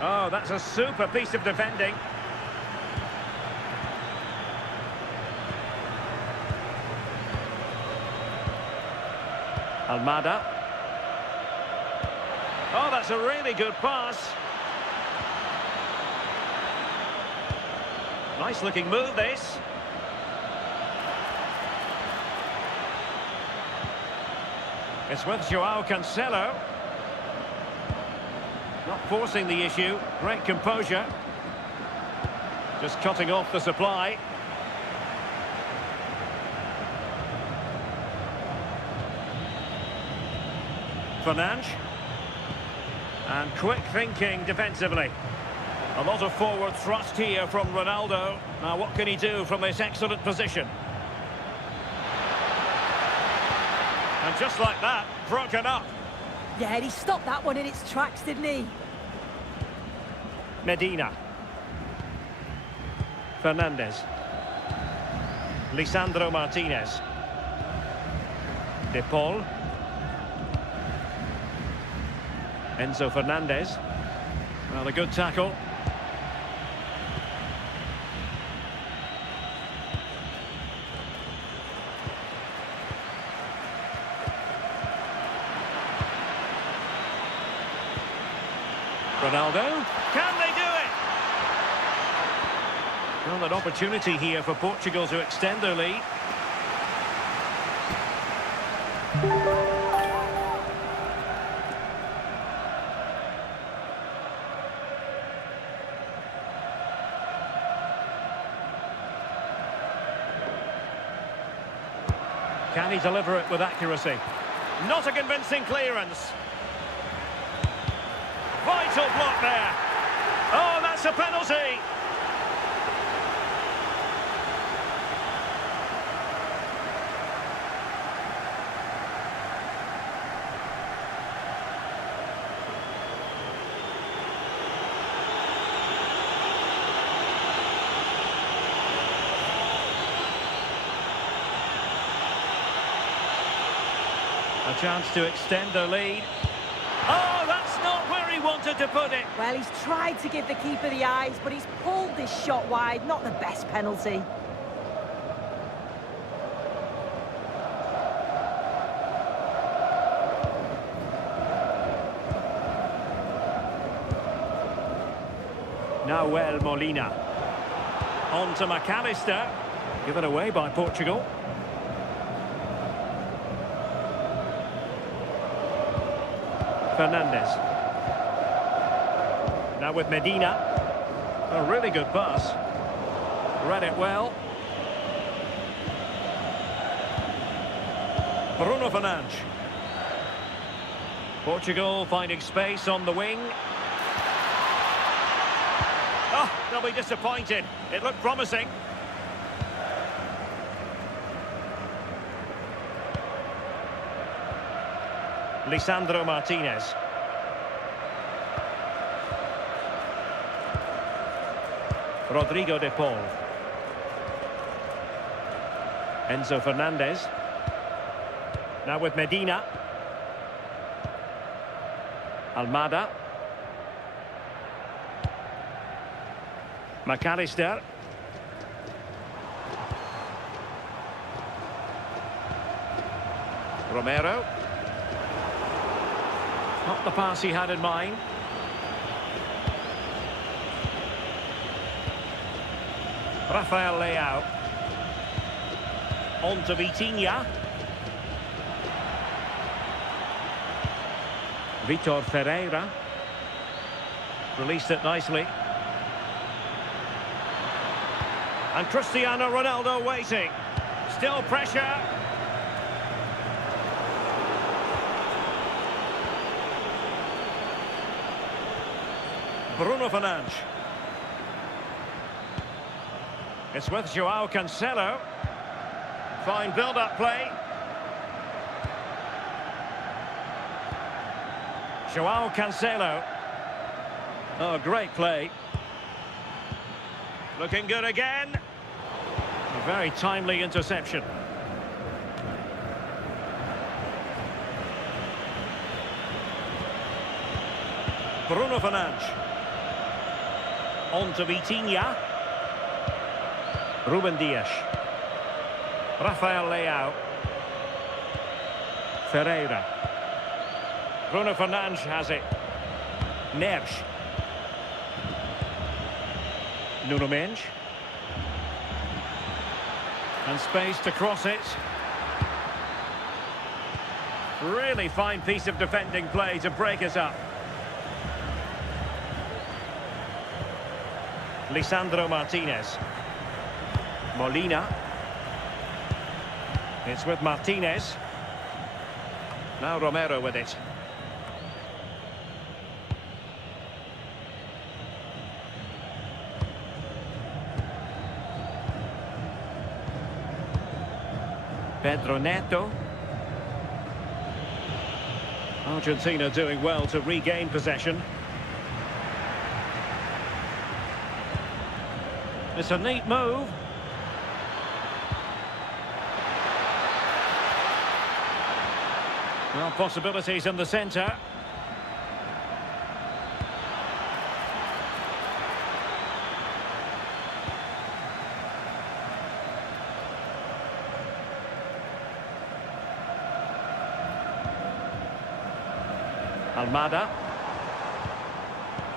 Oh, that's a super piece of defending. Almada. Oh, that's a really good pass. Nice looking move, this. It's with João Cancelo. Not forcing the issue. Great composure. Just cutting off the supply. Fernandes. And quick thinking defensively. A lot of forward thrust here from Ronaldo. Now what can he do from this excellent position? And just like that, broken up. Yeah, he stopped that one in its tracks, didn't he? Medina. Fernandes. Lisandro Martinez. De Paul. Enzo Fernandez. Well, a good tackle. Ronaldo. Can they do it? Well, an opportunity here for Portugal to extend their lead. Can he deliver it with accuracy? Not a convincing clearance. Vital block there. Oh, that's a penalty. A chance to extend their lead. Oh, that's not where he wanted to put it. Well, he's tried to give the keeper the eyes, but he's pulled this shot wide. Not the best penalty. Nahuel Molina. On to McAllister. Given away by Portugal. Fernandes. Now with Medina. A really good pass. Read it well. Bruno Fernandes. Portugal finding space on the wing. Oh, they'll be disappointed. It looked promising. Lisandro Martinez. Rodrigo de Paul. Enzo Fernandez. Now with Medina. Almada. McAllister. Romero. Not the pass he had in mind. Rafael Leao. On to Vitinha. Vitor Ferreira. Released it nicely. And Cristiano Ronaldo waiting. Still pressure. Bruno Fernandes. It's with Joao Cancelo. Fine build-up play. Joao Cancelo. Oh, great play. Looking good again. A very timely interception. Bruno Fernandes. On to Vitinha. Ruben Dias. Rafael Leao. Ferreira. Bruno Fernandes has it. Neres. Nuno Mendes. And space to cross it. Really fine piece of defending play to break us up. Lisandro Martinez. Molina. It's with Martinez. Now Romero with it. Pedro Neto. Argentina doing well to regain possession. It's a neat move. Well, possibilities in the centre. Almada.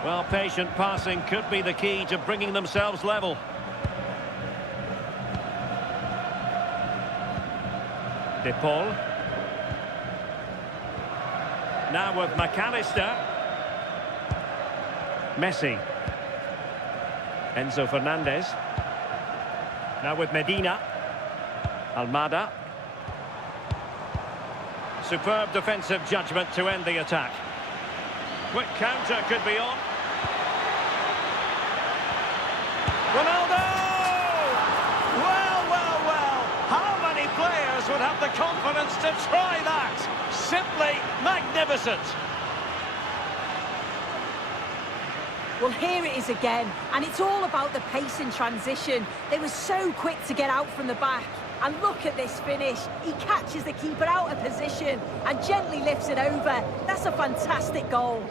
Well, patient passing could be the key to bringing themselves level. De Paul. Now with McAllister. Messi. Enzo Fernandez. Now with Medina. Almada. Superb defensive judgment to end the attack. Quick counter could be on. Ronaldo! Well, well, well. How many players would have the confidence to try that? Simply magnificent. Well, here it is again, and it's all about the pace in transition. They were so quick to get out from the back. And look at this finish. He catches the keeper out of position and gently lifts it over. That's a fantastic goal.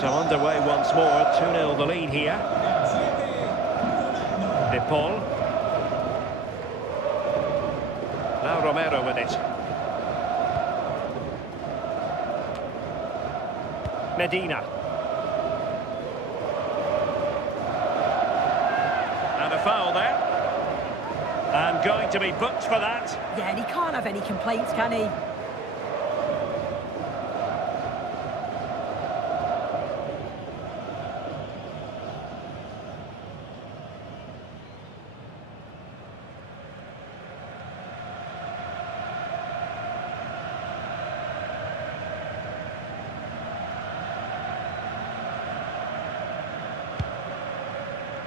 So underway once more, 2-0 the lead here. De Paul. Now Romero with it. Medina. And a foul there. And going to be booked for that. Yeah, and he can't have any complaints, can he?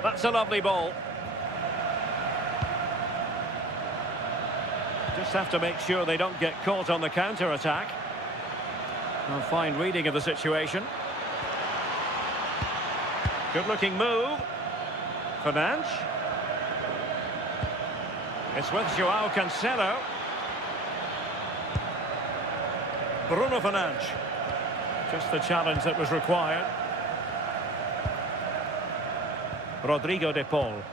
That's a lovely ball. Just have to make sure they don't get caught on the counter-attack. A fine reading of the situation. Good-looking move. Fernandes. It's with Joao Cancelo. Bruno Fernandes. Just the challenge that was required. Rodrigo de Paul.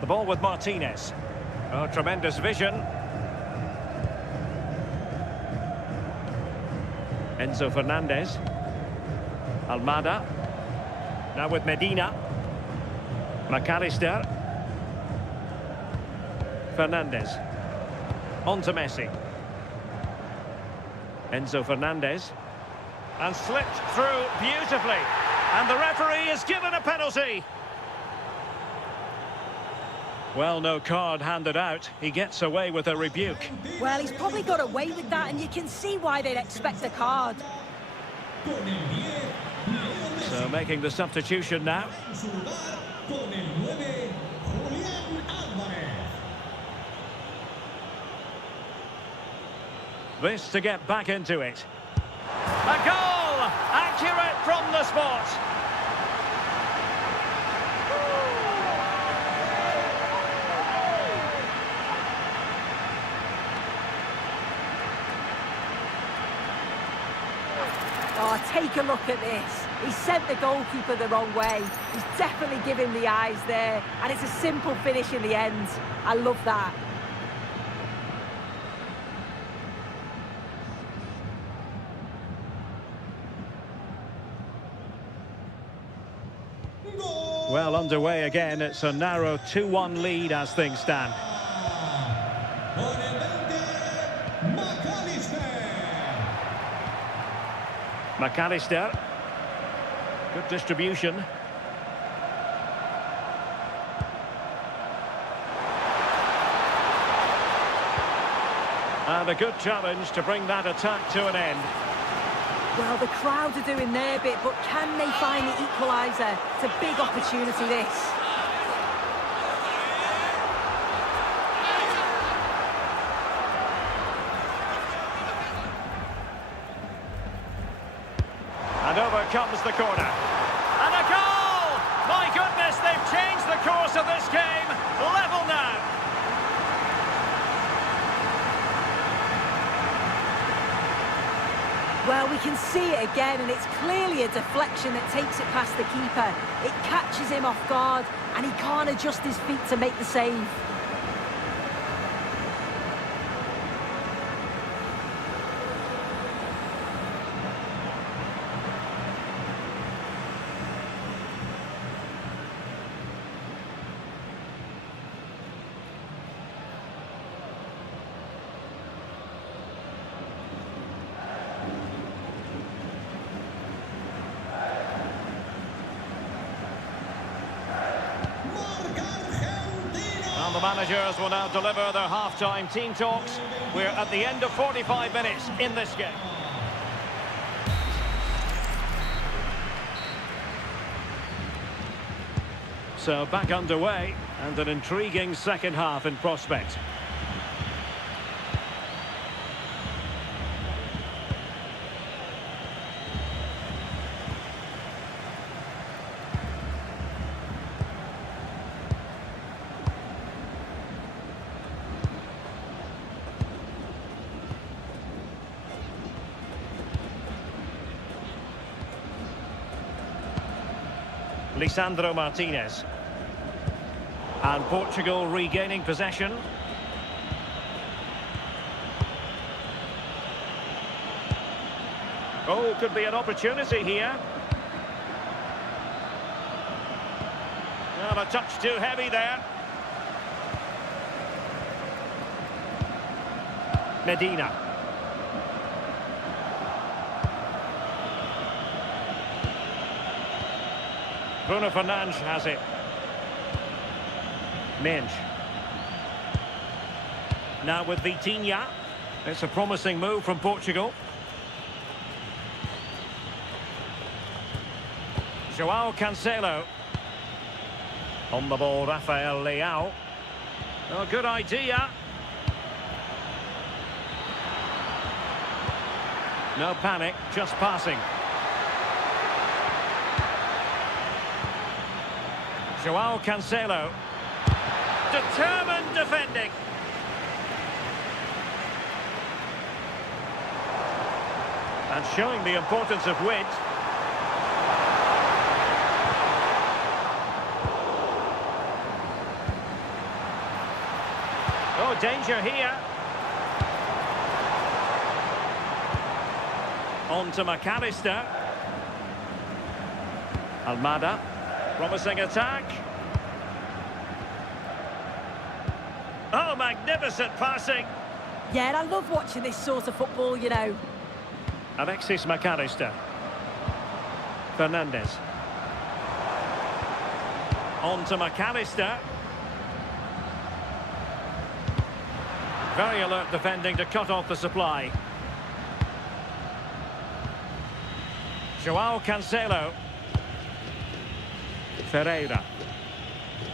The ball with Martinez. Oh, tremendous vision. Enzo Fernandez. Almada. Now with Medina. McAllister. Fernandez. On to Messi. Enzo Fernandez. And slipped through beautifully. And the referee is given a penalty. Well, no card handed out. He gets away with a rebuke. Well, he's probably got away with that, and you can see why they'd expect a card. Con el 10, Leo Messi. So making the substitution now. En su lugar, con el 9, Julián Álvarez. This to get back into it. A goal! Accurate from the spot. Oh, take a look at this. He sent the goalkeeper the wrong way. He's definitely given the eyes there. And it's a simple finish in the end. I love that. Gol. Well, underway again. It's a narrow 2-1 lead as things stand. Con el 20, McAllister. McAllister. Good distribution. And a good challenge to bring that attack to an end. Well, the crowd are doing their bit, but can they find the equaliser? It's a big opportunity, this. And over comes the corner. And a goal! My goodness, they've changed the course of this game. Level now. Well, we can see it again, and it's clearly a deflection that takes it past the keeper. It catches him off guard, and he can't adjust his feet to make the save. And the managers will now deliver their half-time team talks. We're at the end of 45 minutes in this game. So back underway, and an intriguing second half in prospect. Lisandro Martinez. And Portugal regaining possession. Oh, could be an opportunity here. Well, a touch too heavy there. Medina. Bruno Fernandes has it. Mensch. Now with Vitinha. It's a promising move from Portugal. Joao Cancelo. On the ball, Rafael Leao. Oh, good idea. No panic, just passing. Joao Cancelo. Determined defending. And showing the importance of width. Oh, danger here. On to McAllister. Almada. Promising attack. Oh, magnificent passing. Yeah, and I love watching this sort of football, you know. Alexis McAllister. Fernandes. On to McAllister. Very alert defending to cut off the supply. Joao Cancelo. Ferreira.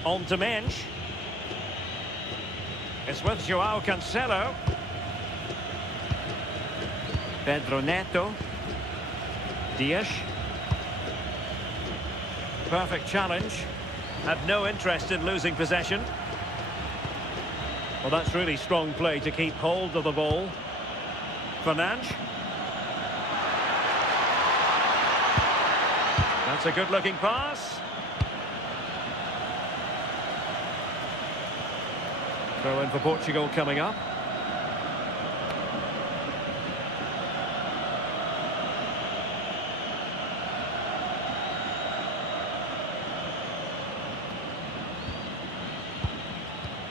On to Mensch. It's with Joao Cancelo. Pedro Neto. Dias. Perfect challenge. Had no interest in losing possession. Well, that's really strong play to keep hold of the ball. Fernandes. That's a good-looking pass. Throw in for Portugal coming up.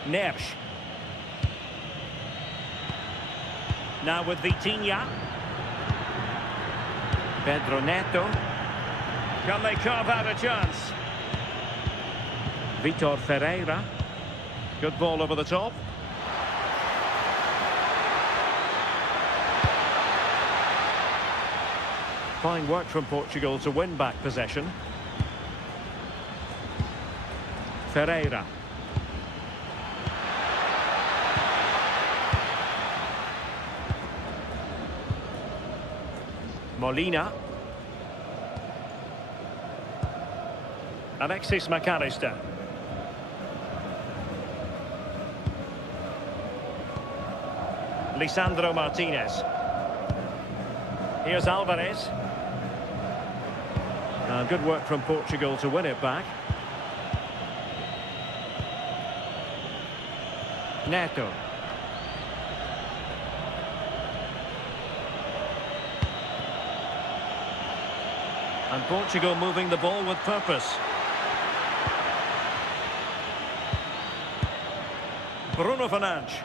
Neres. Now with Vitinha. Pedro Neto. Can they carve out a chance? Vitor Ferreira. Good ball over the top. Fine work from Portugal to win back possession. Ferreira. Molina. Alexis McAllister. Lisandro Martinez. Here's Alvarez. Good work from Portugal to win it back. Neto. And Portugal moving the ball with purpose. Bruno Fernandes.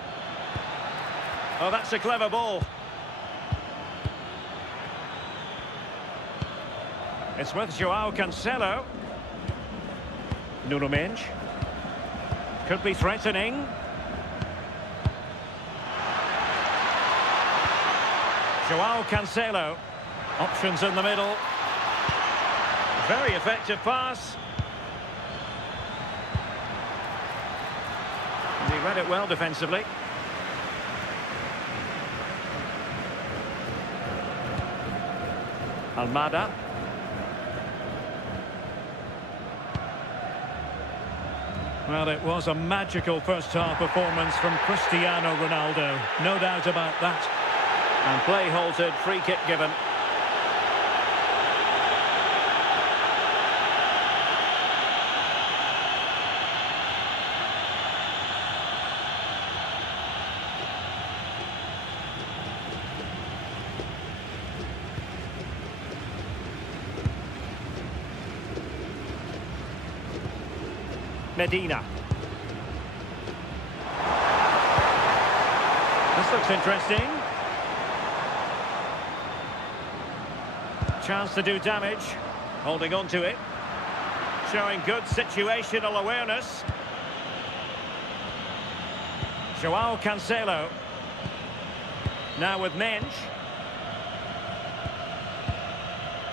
Oh, that's a clever ball. It's with Joao Cancelo. Nuno Mendes. Could be threatening. Joao Cancelo. Options in the middle. Very effective pass. And he read it well defensively. Almada. Well, it was a magical first-half performance from Cristiano Ronaldo. No doubt about that. And play halted, free kick given. Medina. This looks interesting. Chance to do damage. Holding on to it. Showing good situational awareness. Joao Cancelo. Now with Mensch.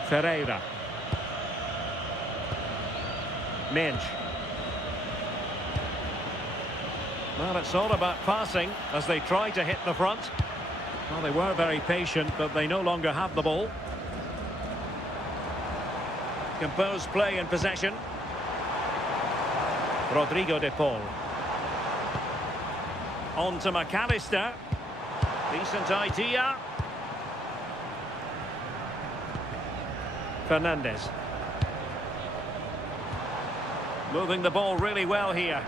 Ferreira. Mensch. Well, it's all about passing as they try to hit the front. Well, they were very patient, but they no longer have the ball. Composed play in possession. Rodrigo de Paul. On to McAllister. Decent idea. Fernandes. Moving the ball really well here.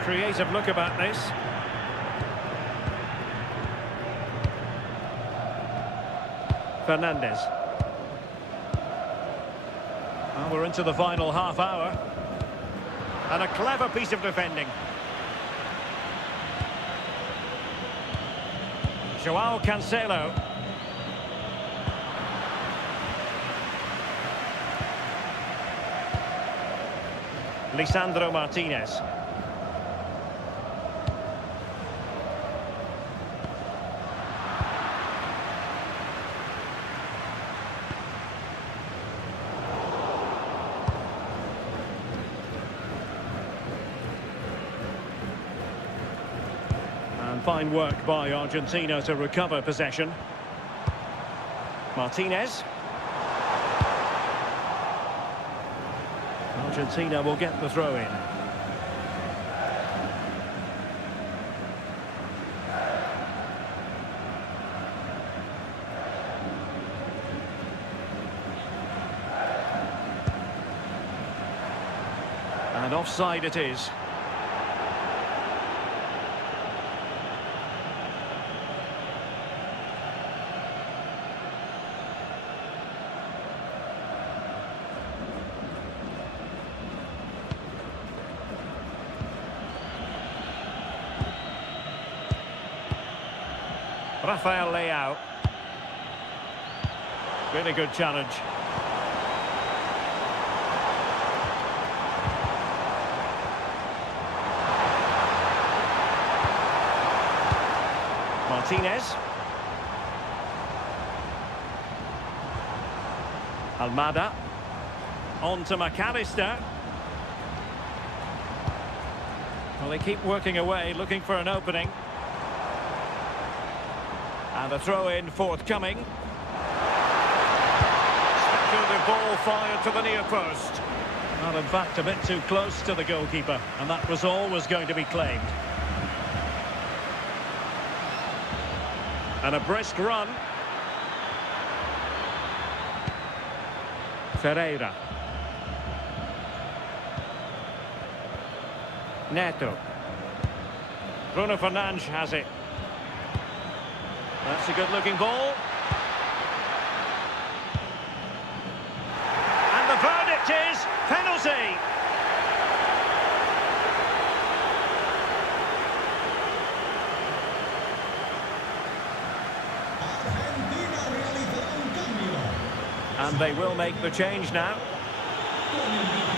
Creative look about this. Fernandes. Well, we're into the final half hour. And a clever piece of defending. Joao Cancelo. Lisandro Martinez. And fine work by Argentina to recover possession. Martinez. Argentina will get the throw in. And offside it is. Rafael Leao. Really good challenge. Martinez. Almada. On to McAllister. Well, they keep working away, looking for an opening. And a throw-in forthcoming. Speculative ball fired to the near post. Well, in fact, a bit too close to the goalkeeper, and that was always going to be claimed. And a brisk run. Ferreira. Neto. Bruno Fernandes has it. That's a good-looking ball. And the verdict is penalty. Argentina realizará un cambio. And they will make the change now. Con el 16,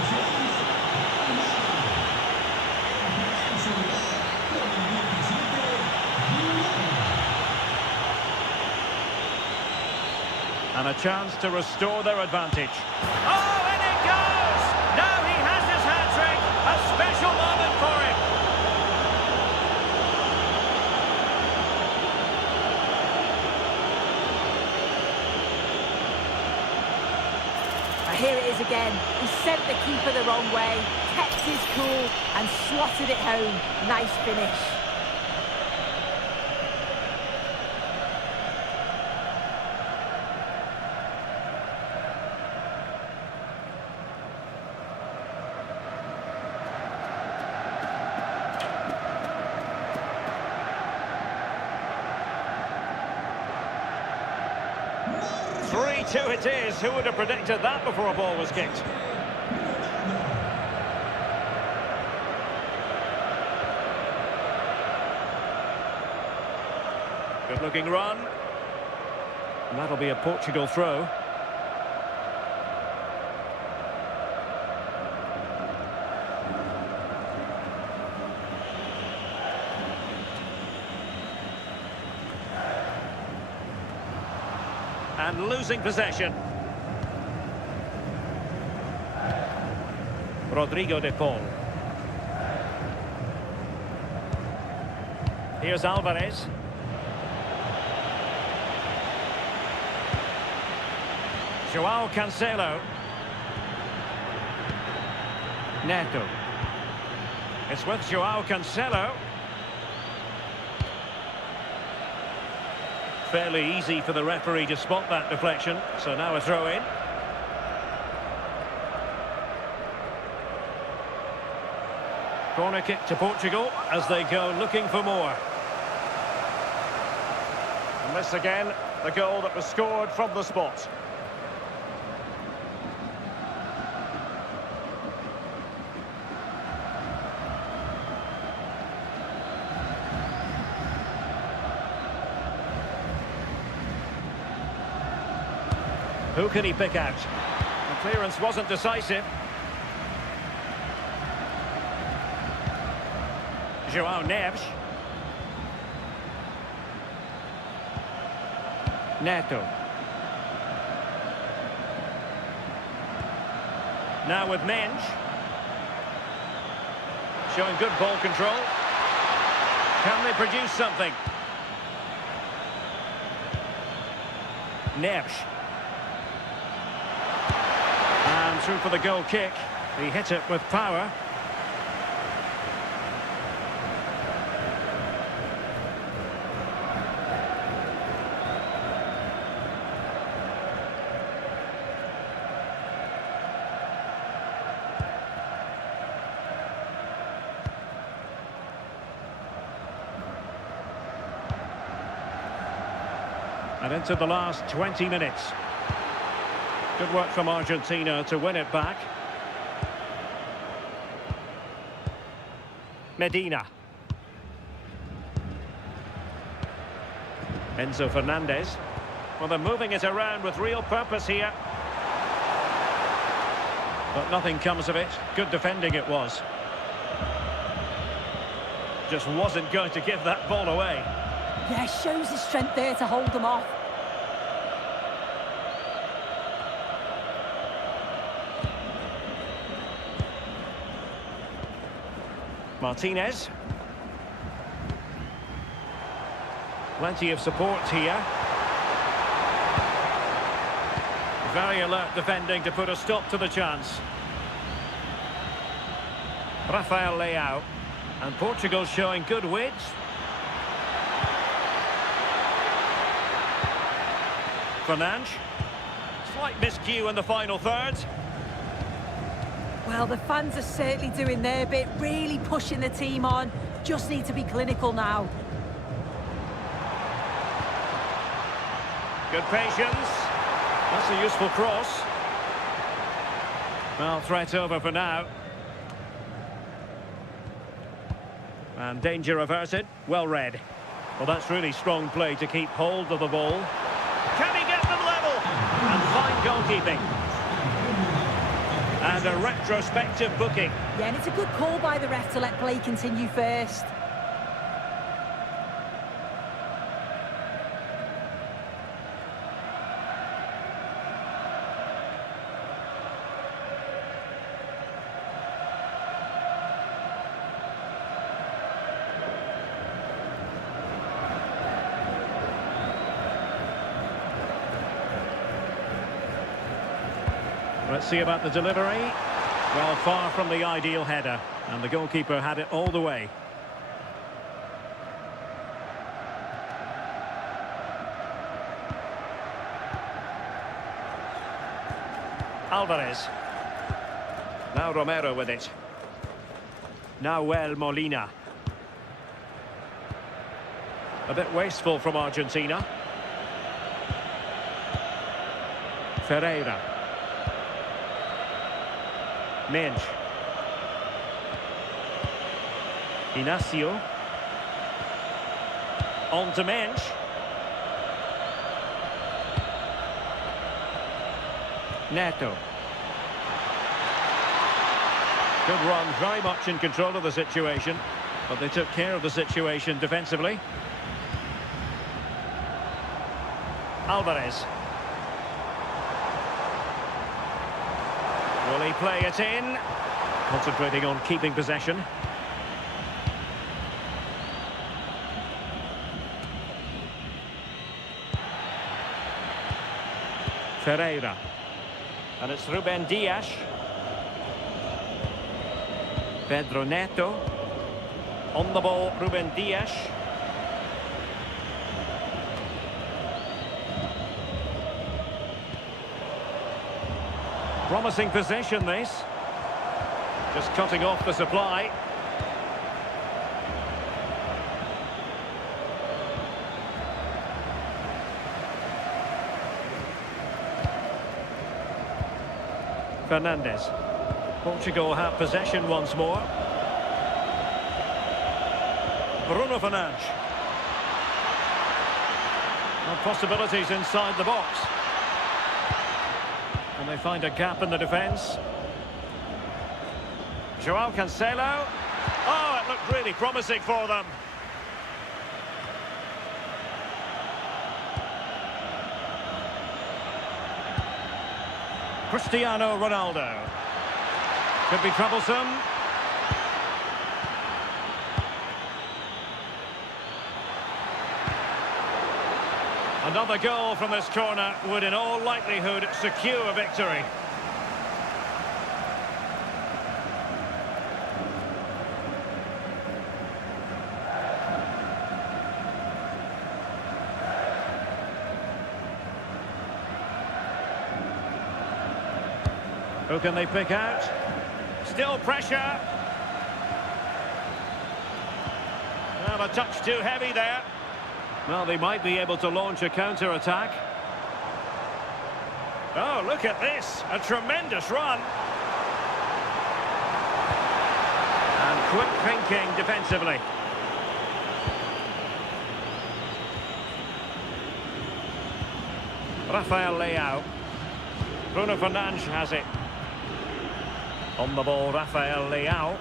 And a chance to restore their advantage. Oh, and it goes! Now he has his hat-trick. A special moment for him. Here it is again. He sent the keeper the wrong way, kept his cool and slotted it home. Nice finish. Two it is. Who would have predicted that before a ball was kicked? Good looking run. And that'll be a Portugal throw. And losing possession. Rodrigo de Paul. Here's Alvarez. Joao Cancelo. Neto. It's with Joao Cancelo. Fairly easy for the referee to spot that deflection. So now a throw-in. Corner kick to Portugal as they go looking for more. And this again, the goal that was scored from the spot. Who can he pick out? The clearance wasn't decisive. Joao Neves. Neto. Now with Mensch. Showing good ball control. Can they produce something? Neves. And through for the goal kick. He hit it with power. And into the last 20 minutes. Good work from Argentina to win it back. Medina. Enzo Fernandez. Well, they're moving it around with real purpose here. But nothing comes of it. Good defending it was. Just wasn't going to give that ball away. Yeah, shows his strength there to hold them off. Martinez. Plenty of support here. Very alert defending to put a stop to the chance. Rafael Leao. And Portugal showing good width. Fernandes. Slight miscue in the final third. Well, the fans are certainly doing their bit, really pushing the team on. Just need to be clinical now. Good patience. That's a useful cross. Well, threat over for now. And danger averted. Well read. Well, that's really strong play to keep hold of the ball. Can he get them level? And fine goalkeeping. And a retrospective booking. Yeah, and it's a good call by the ref to let play continue first. Let's see about the delivery. Well, far from the ideal header. And the goalkeeper had it all the way. Alvarez. Now Romero with it. Nahuel Molina. A bit wasteful from Argentina. Ferreira. Mensch. Inacio. On to Mensch. Neto. Good run, very much in control of the situation, but they took care of the situation defensively. Alvarez. Will he play it in? Concentrating on keeping possession. Ferreira. And it's Ruben Dias. Pedro Neto. On the ball, Ruben Dias. Promising possession, this. Just cutting off the supply. Fernandes. Portugal have possession once more. Bruno Fernandes. No possibilities inside the box. And they find a gap in the defence. Joao Cancelo. Oh, it looked really promising for them. Cristiano Ronaldo. Could be troublesome. Another goal from this corner would in all likelihood secure a victory. Who can they pick out? Still pressure. Well, a touch too heavy there. Well, they might be able to launch a counter-attack. Oh, look at this. A tremendous run. And quick thinking defensively. Rafael Leao. Bruno Fernandes has it. On the ball, Rafael Leao.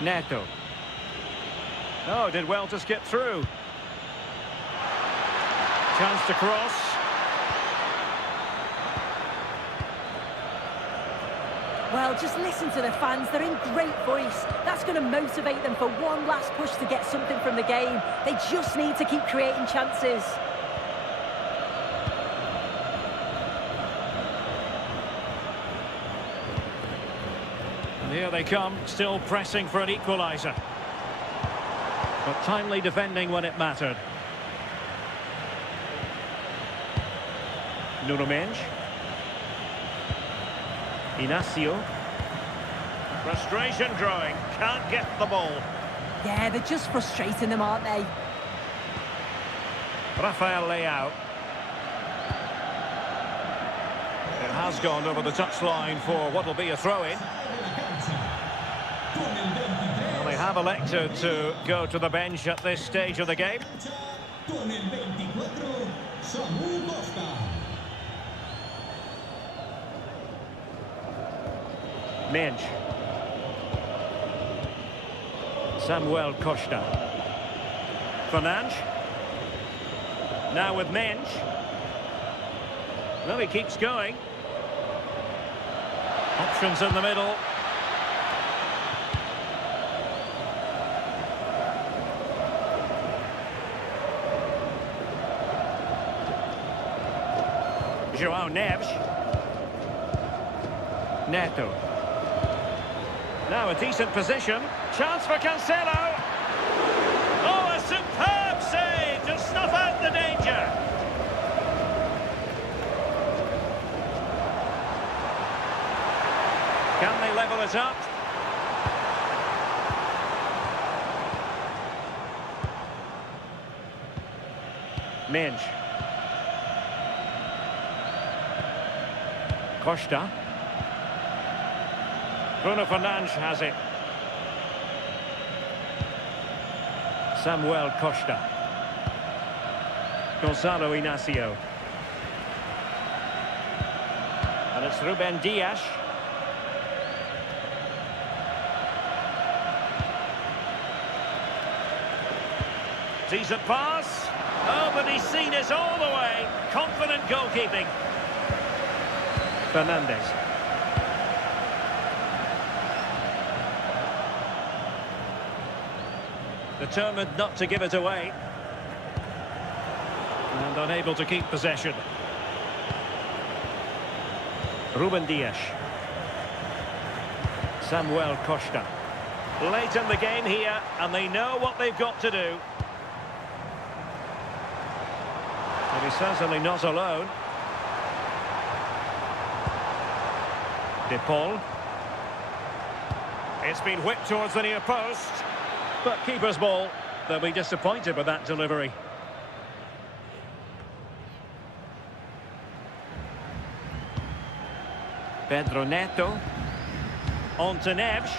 Neto. Oh, did well to skip through. Chance to cross. Well, just listen to the fans. They're in great voice. That's going to motivate them for one last push to get something from the game. They just need to keep creating chances. And here they come, still pressing for an equaliser. But timely defending when it mattered. Nuno Mendes. Inacio. Frustration growing. Can't get the ball. Yeah, they're just frustrating them, aren't they? Rafael Leao. It has gone over the touchline for what will be a throw-in. Well, they have elected to go to the bench at this stage of the game. Mendes. Samuel Costa. Fernandes. Now with Mendes. Well, he keeps going. Options in the middle. João Neves. Neto. Now a decent position. Chance for Cancelo. Oh, a superb save to snuff out the danger. Can they level it up? Mendes. Costa. Bruno Fernandes has it. Samuel Costa. Gonzalo Inacio. And it's Ruben Dias. Decent pass. Oh, but he's seen it all the way. Confident goalkeeping. Fernandes. Determined not to give it away. And unable to keep possession. Ruben Dias. Samuel Costa. Late in the game here, and they know what they've got to do. And he's certainly not alone. De Paul. It's been whipped towards the near post. But keeper's ball. They'll be disappointed with that delivery. Pedro Neto. On to Neves.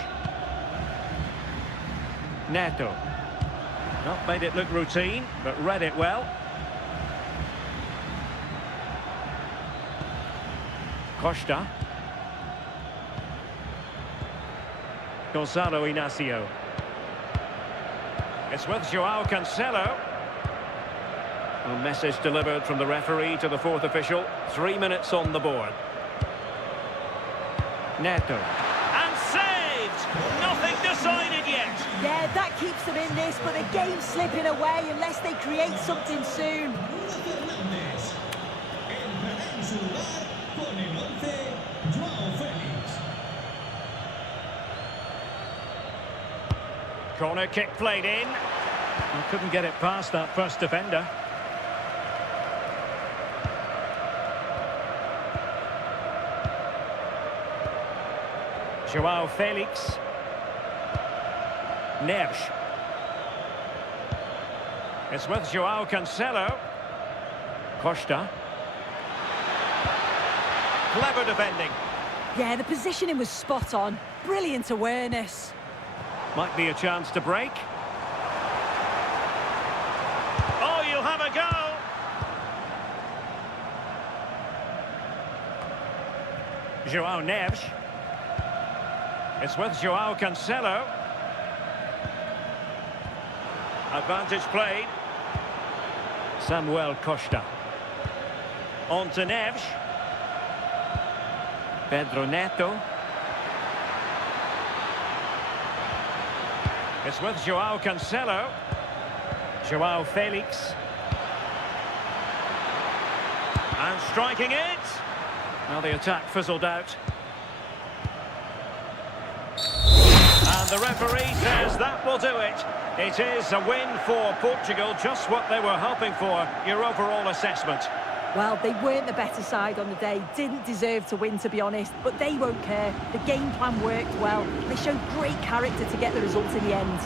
Neto. Not made it look routine, but read it well. Costa. Gonzalo Inacio. It's with João Cancelo. A message delivered from the referee to the fourth official. 3 minutes on the board. Neto. And saved! left. Nothing decided yet. Yeah, that keeps them in this, but the game's slipping away unless they create something soon. Fernández. Entrará en su lugar con el 11, Joao Félix. Corner kick played in. I couldn't get it past that first defender. Joao Félix. Neves. It's with Joao Cancelo. Costa. Clever defending. Yeah, the positioning was spot on. Brilliant awareness. Might be a chance to break. Oh, you'll have a go. Joao Neves. It's with Joao Cancelo. Advantage played. Samuel Costa. On to Neves. Pedro Neto. It's with Joao Cancelo. Joao Félix. And striking it. Now the attack fizzled out. And the referee says that will do it. It is a win for Portugal, just what they were hoping for. Your overall assessment? Well, they weren't the better side on the day. Didn't deserve to win, to be honest. But they won't care. The game plan worked well. They showed great character to get the result in the end.